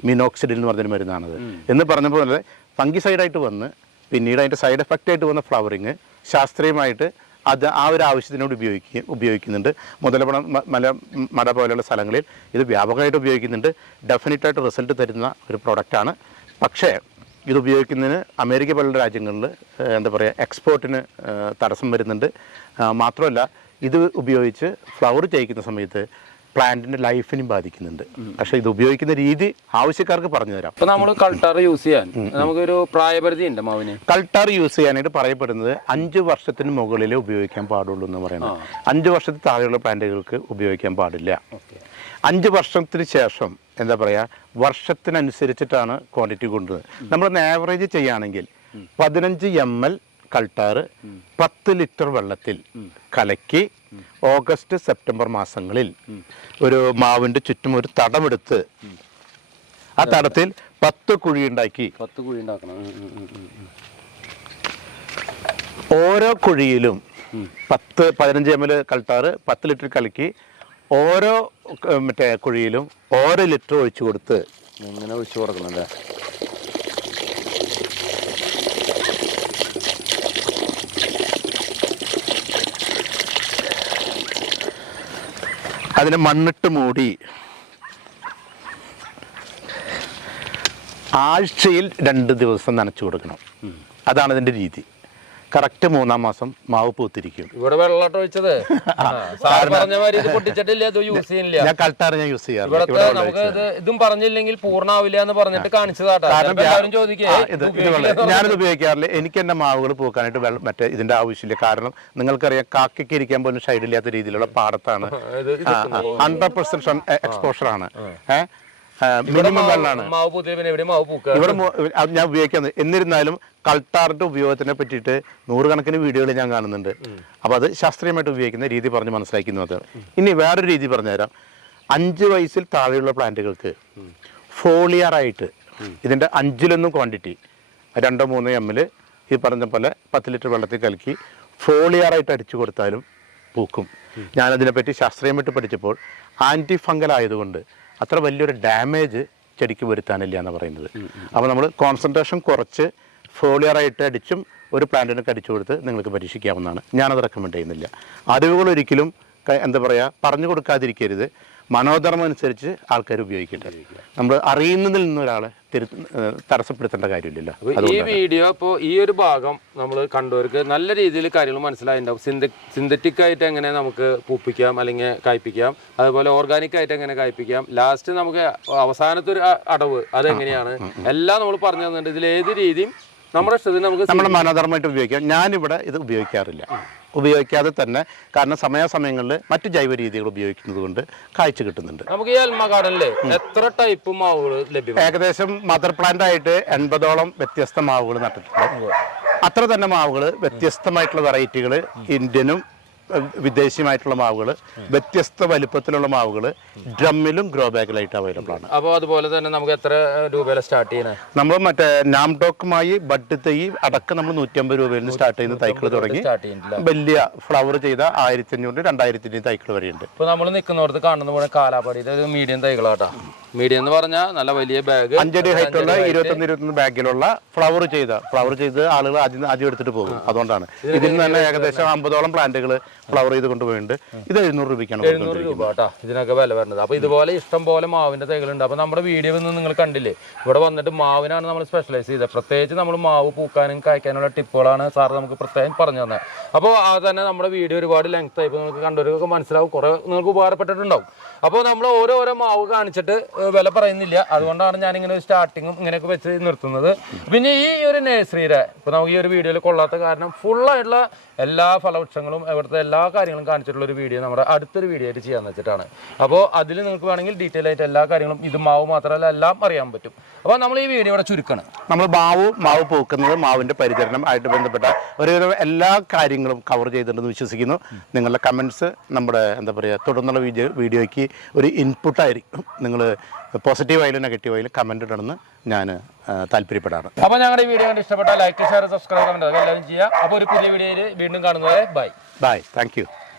മിനോക്സിഡിൽ എന്ന് പറഞ്ഞൊരു മരുന്നാണത് എന്ന് പറഞ്ഞ പോലെ ഫംഗിസൈഡായിട്ട് വന്ന് പിന്നീട് അതിൻ്റെ സൈഡ് എഫക്റ്റ് ആയിട്ട് വന്ന ഫ്ലവറിങ് ശാസ്ത്രീയമായിട്ട് അത് ആ ഒരു ആവശ്യത്തിനോട് ഉപയോഗിക്കുന്നുണ്ട്. മട പോലെയുള്ള സ്ഥലങ്ങളിൽ ഇത് വ്യാപകമായിട്ട് ഉപയോഗിക്കുന്നുണ്ട്. ഡെഫിനറ്റായിട്ട് റിസൾട്ട് തരുന്ന ഒരു പ്രോഡക്റ്റാണ്. പക്ഷേ ഇത് ഉപയോഗിക്കുന്നതിന് അമേരിക്ക പോലുള്ള രാജ്യങ്ങളിൽ എന്താ പറയുക എക്സ്പോർട്ടിന് തടസ്സം വരുന്നുണ്ട്. മാത്രമല്ല ഇത് ഉപയോഗിച്ച് ഫ്ലവർ ചെയ്യിക്കുന്ന സമയത്ത് പ്ലാന്റിൻ്റെ ലൈഫിനും ബാധിക്കുന്നുണ്ട്. പക്ഷേ ഇത് ഉപയോഗിക്കുന്ന രീതി ആവശ്യക്കാർക്ക് പറഞ്ഞു തരാം. അപ്പോൾ നമ്മൾ കൾട്ടാർ യൂസ് ചെയ്യാൻ നമുക്കൊരു പ്രായപരിധി ഉണ്ട് മാവിന്. കൾട്ടാർ യൂസ് ചെയ്യാനായിട്ട് പറയപ്പെടുന്നത് 5 വർഷത്തിന് മുകളിൽ ഉപയോഗിക്കാൻ പാടുള്ളൂ എന്ന് പറയുന്നത്. 5 വർഷത്തിൽ താഴെയുള്ള പ്ലാന്റുകൾക്ക് ഉപയോഗിക്കാൻ പാടില്ല. 5 വർഷത്തിന് ശേഷം എന്താ പറയുക വർഷത്തിനനുസരിച്ചിട്ടാണ് ക്വാണ്ടിറ്റി കൊണ്ടുവരുന്നത്. നമ്മളൊന്ന് ആവറേജ് ചെയ്യുകയാണെങ്കിൽ 15 ml കൾട്ടാർ 10 ലിറ്റർ വെള്ളത്തിൽ കലക്കി ഓഗസ്റ്റ് സെപ്റ്റംബർ മാസങ്ങളിൽ ഒരു മാവിൻ്റെ ചുറ്റും ഒരു തടമെടുത്ത് ആ തടത്തിൽ 10 കുഴി ഉണ്ടാക്കി 10 കുഴി ഉണ്ടാക്കണം. ഓരോ കുഴിയിലും 15 ml കൾട്ടാർ 10 ലിറ്റർ കലക്കി ഓരോ മറ്റേ കുഴിയിലും ഓരോ ലിറ്റർ ഒഴിച്ചു കൊടുത്ത് ഇങ്ങനെ ഒഴിച്ചു കൊടുക്കണം അല്ലേ? അതിനെ മണ്ണിട്ട് മൂടി ആഴ്ചയിൽ 2 ദിവസം നനച്ചു കൊടുക്കണം. അതാണ് ഇതിൻ്റെ രീതി. കറക്റ്റ് 3-ാം മാസം മാവ് പൂത്തിരിക്കും. ഇവിടെ വെള്ളാട്ടം ഒഴിച്ചത് ഞാൻ കൾട്ടാർ ഞാൻ യൂസ് ചെയ്യാറ്. നമുക്ക് ഇതും പറഞ്ഞില്ലെങ്കിൽ പൂർണ്ണാവില്ല എന്ന് പറഞ്ഞിട്ട് കാണിച്ചതാട്ടോ. ഞാനിത് ഉപയോഗിക്കാറില്ല. എനിക്ക് എൻ്റെ മാവുകൾ പൂക്കാനായിട്ട് മറ്റേ ഇതിന്റെ ആവശ്യമില്ല. കാരണം നിങ്ങൾക്കറിയാം കാക്കയ്ക്ക് ഇരിക്കാൻ പോലും ഷൈഡില്ലാത്ത രീതിയിലുള്ള പാടത്താണ്. 100% എക്സ്പോഷറാണ്. മിനിമം വെള്ളമാണ് ഇവിടെ ഞാൻ ഉപയോഗിക്കുന്നത്. എന്നിരുന്നാലും കൾട്ടാറിന്റെ ഉപയോഗത്തിനെ പറ്റിയിട്ട് 100 കണക്കിന് വീഡിയോകൾ ഞാൻ കാണുന്നുണ്ട്. അപ്പോൾ അത് ശാസ്ത്രീയമായിട്ട് ഉപയോഗിക്കുന്ന രീതി പറഞ്ഞ് മനസ്സിലാക്കുന്നത്. ഇനി വേറൊരു രീതി പറഞ്ഞുതരാം. 5 വയസ്സിൽ താഴെയുള്ള പ്ലാന്റുകൾക്ക് ഫോളിയറായിട്ട് ഇതിൻ്റെ 5-1 ക്വാണ്ടിറ്റി 2-3 ml ഈ പറഞ്ഞ പോലെ 10 ലിറ്റർ വെള്ളത്തിൽ കലക്കി ഫോളിയറായിട്ട് അടിച്ചു കൊടുത്താലും പൂക്കും. ഞാനതിനെപ്പറ്റി ശാസ്ത്രീയമായിട്ട് പഠിച്ചപ്പോൾ ആൻറ്റി ഫംഗൽ ആയതുകൊണ്ട് അത്ര വലിയൊരു ഡാമേജ് ചെടിക്ക് വരുത്താനില്ല എന്ന് പറയുന്നത്. അപ്പോൾ നമ്മൾ കോൺസെൻട്രേഷൻ കുറച്ച് ഫോളിയറായിട്ട് അടിച്ചും ഒരു പ്ലാന്റിനൊക്കെ അടിച്ചു കൊടുത്ത് നിങ്ങൾക്ക് പരീക്ഷിക്കാവുന്നതാണ്. ഞാനത് റെക്കമെൻഡ് ചെയ്യുന്നില്ല. അറിവുകൾ ഒരിക്കലും എന്താ പറയുക പറഞ്ഞു കൊടുക്കാതിരിക്കരുത്. മനോധർമ്മം അനുസരിച്ച് ആൾക്കാർ ഉപയോഗിക്കട്ടെ. നമ്മൾ അറിയുന്നതിൽ നിന്ന് ഒരാളെ തടസ്സപ്പെടുത്തേണ്ട കാര്യമില്ലല്ലോ. ഈ വീഡിയോ ഇപ്പോൾ ഈ ഒരു ഭാഗം നമ്മൾ കണ്ടവർക്ക് നല്ല രീതിയിൽ കാര്യങ്ങൾ മനസ്സിലായിട്ടുണ്ടാവും. സിന്തറ്റിക് ആയിട്ട് എങ്ങനെ നമുക്ക് പൂപ്പിക്കാം അല്ലെങ്കിൽ കായ്പ്പിക്കാം, അതുപോലെ ഓർഗാനിക് ആയിട്ട് എങ്ങനെ കായ്പ്പിക്കാം, ലാസ്റ്റ് നമുക്ക് അവസാനത്തെ ഒരു അടവ് അതെങ്ങനെയാണ് എല്ലാം നമ്മൾ പറഞ്ഞു തന്നിട്ടുണ്ട്. ഇതിൽ ഏത് രീതിയും നമ്മുടെ ഇഷ്ടത്തിന് നമുക്ക് മനോധർമ്മമായിട്ട് ഉപയോഗിക്കാം. ഞാനിവിടെ ഇത് ഉപയോഗിക്കാറില്ല. ഉപയോഗിക്കാതെ തന്നെ കാരണം സമയാസമയങ്ങളിൽ മറ്റു ജൈവ രീതികൾ ഉപയോഗിക്കുന്നത് കൊണ്ട് കാഴ്ച കിട്ടുന്നുണ്ട്. നമുക്ക് ഈ അൽമ ഗാർഡനിലെ എത്ര ടൈപ്പ് മാവുകൾ ലഭ്യമാണ്? ഏകദേശം മദർ പ്ലാന്റ് ആയിട്ട് 80ഓളം വ്യത്യസ്ത മാവുകൾ നട്ടിട്ടുണ്ട്. അത്ര തന്നെ മാവുകൾ വ്യത്യസ്തമായിട്ടുള്ള വെറൈറ്റികൾ ഇന്ത്യനും വിദേശീയമായിട്ടുള്ള മാവുകൾ, വ്യത്യസ്ത വലിപ്പത്തിലുള്ള മാവുകൾ ഡ്രമ്മിലും ഗ്രോ ബാഗിലായിട്ട് അവൈലബിൾ ആണ്. അപ്പോൾ അതുപോലെ തന്നെ നമുക്ക് എത്ര രൂപയിലാണ് സ്റ്റാർട്ട് ചെയ്യുന്നത്? നമ്മൾ മറ്റേ നാംടോക്കുമായി ബഡ് തൈ അടക്കം നമ്മൾ 150 രൂപയിൽ നിന്ന് സ്റ്റാർട്ട് ചെയ്യുന്ന തൈക്കൾ തുടങ്ങി വലിയ ഫ്ലവർ ചെയ്ത 1500 2000 തൈക്കൾ വരെയുണ്ട്. ഇപ്പോൾ നമ്മൾ നിൽക്കുന്നവർക്ക് കാണുന്ന പോലെ കാലാപ്പടി ഇത് മീഡിയം തൈകളാട്ടാ. മീഡിയം എന്ന് പറഞ്ഞാൽ നല്ല വലിയ ബാഗ് 5 അടി ഹൈറ്റുള്ള 21 ബാഗിലുള്ള ഫ്ലവർ ചെയ്ത് ആളുകൾ ആദ്യം എടുത്തിട്ട് പോകും. അതുകൊണ്ടാണ് ഇതിൽ നിന്ന് തന്നെ ഏകദേശം 50ഓളം പ്ലാന്റുകൾ ഫ്ലവർ ചെയ്ത് കൊണ്ടുപോയിട്ടുണ്ട്. ഇത് 700 രൂപയ്ക്കാണ്. 700 രൂപ കേട്ടോ ഇതിനൊക്കെ വില വരുന്നത്. അപ്പോൾ ഇതുപോലെ ഇഷ്ടം പോലെ മാവിൻ്റെ തൈകളുണ്ട്. അപ്പോൾ നമ്മുടെ വീഡിയോ ഒന്നും നിങ്ങൾ കണ്ടില്ലേ, ഇവിടെ വന്നിട്ട് മാവിനാണ് നമ്മൾ സ്പെഷ്യലൈസ് ചെയ്തത്. പ്രത്യേകിച്ച് നമ്മൾ മാവ് പൂക്കാനും കായ്ക്കാനുള്ള ടിപ്പുകളാണ് സാർ നമുക്ക് പ്രത്യേകം പറഞ്ഞു തന്നെ. അപ്പോൾ അത് തന്നെ നമ്മുടെ വീഡിയോ ഒരുപാട് ലെങ്ത് ആയി. ഇപ്പോൾ നിങ്ങൾക്ക് കണ്ടവർക്കൊക്കെ മനസ്സിലാവും, കുറേ നിങ്ങൾക്ക് ഉപകാരപ്പെട്ടിട്ടുണ്ടാവും. അപ്പോൾ നമ്മൾ ഓരോ മാവ് കാണിച്ചിട്ട് വില പറയുന്നില്ല. അതുകൊണ്ടാണ് ഞാനിങ്ങനെ ഒരു സ്റ്റാർട്ടിങ്ങും ഇങ്ങനെയൊക്കെ വെച്ച് നിർത്തുന്നത്. പിന്നെ ഈ ഒരു നഴ്സറിയുടെ ഇപ്പോൾ നമുക്ക് ഈ ഒരു വീഡിയോയിൽ കൊള്ളാത്ത കാരണം ഫുള്ളായിട്ടുള്ള എല്ലാ ഫലവൃക്ഷങ്ങളും ഇവിടുത്തെ എല്ലാ കാര്യങ്ങളും കാണിച്ചിട്ടുള്ള ഒരു വീഡിയോ നമ്മുടെ അടുത്തൊരു വീഡിയോ ആയിട്ട് ചെയ്യാന്ന് വെച്ചിട്ടാണ്. അപ്പോൾ അതിൽ നിങ്ങൾക്ക് വേണമെങ്കിൽ ഡീറ്റെയിൽ ആയിട്ട് എല്ലാ കാര്യങ്ങളും ഇത് മാവ് മാത്രമല്ല എല്ലാം അറിയാൻ പറ്റും. അപ്പോൾ നമ്മൾ ഈ വീഡിയോ ഇവിടെ ചുരുക്കണം. നമ്മൾ മാവ് പൂക്കുന്നത്, മാവിൻ്റെ പരിചരണം ആയിട്ട് ബന്ധപ്പെട്ട ഒരുവിധം എല്ലാ കാര്യങ്ങളും കവർ ചെയ്തിട്ടുണ്ടെന്ന് വിശ്വസിക്കുന്നു. നിങ്ങളുടെ കമൻറ്റ്സ് നമ്മുടെ എന്താ പറയുക തുടർന്നുള്ള വീഡിയോയ്ക്ക് ഒരു ഇൻപുട്ടായിരിക്കും. നിങ്ങൾ പോസിറ്റീവായാലും നെഗറ്റീവായാലും കമൻറ്റ് ഇടണമെന്ന് ഞാൻ താല്പര്യപ്പെടാറ്. അപ്പോൾ ഞങ്ങളുടെ ഈ വീഡിയോ കണ്ട് ഇഷ്ടപ്പെട്ടാൽ ലൈക്ക്, ഷെയർ, സബ്സ്ക്രൈബ്, കമൻറ്റ് എല്ലാവരും ചെയ്യുക. അപ്പോൾ ഒരു പുതിയ വീഡിയോയിൽ വീണ്ടും കാണുന്നവരെ ബൈ. Thank you.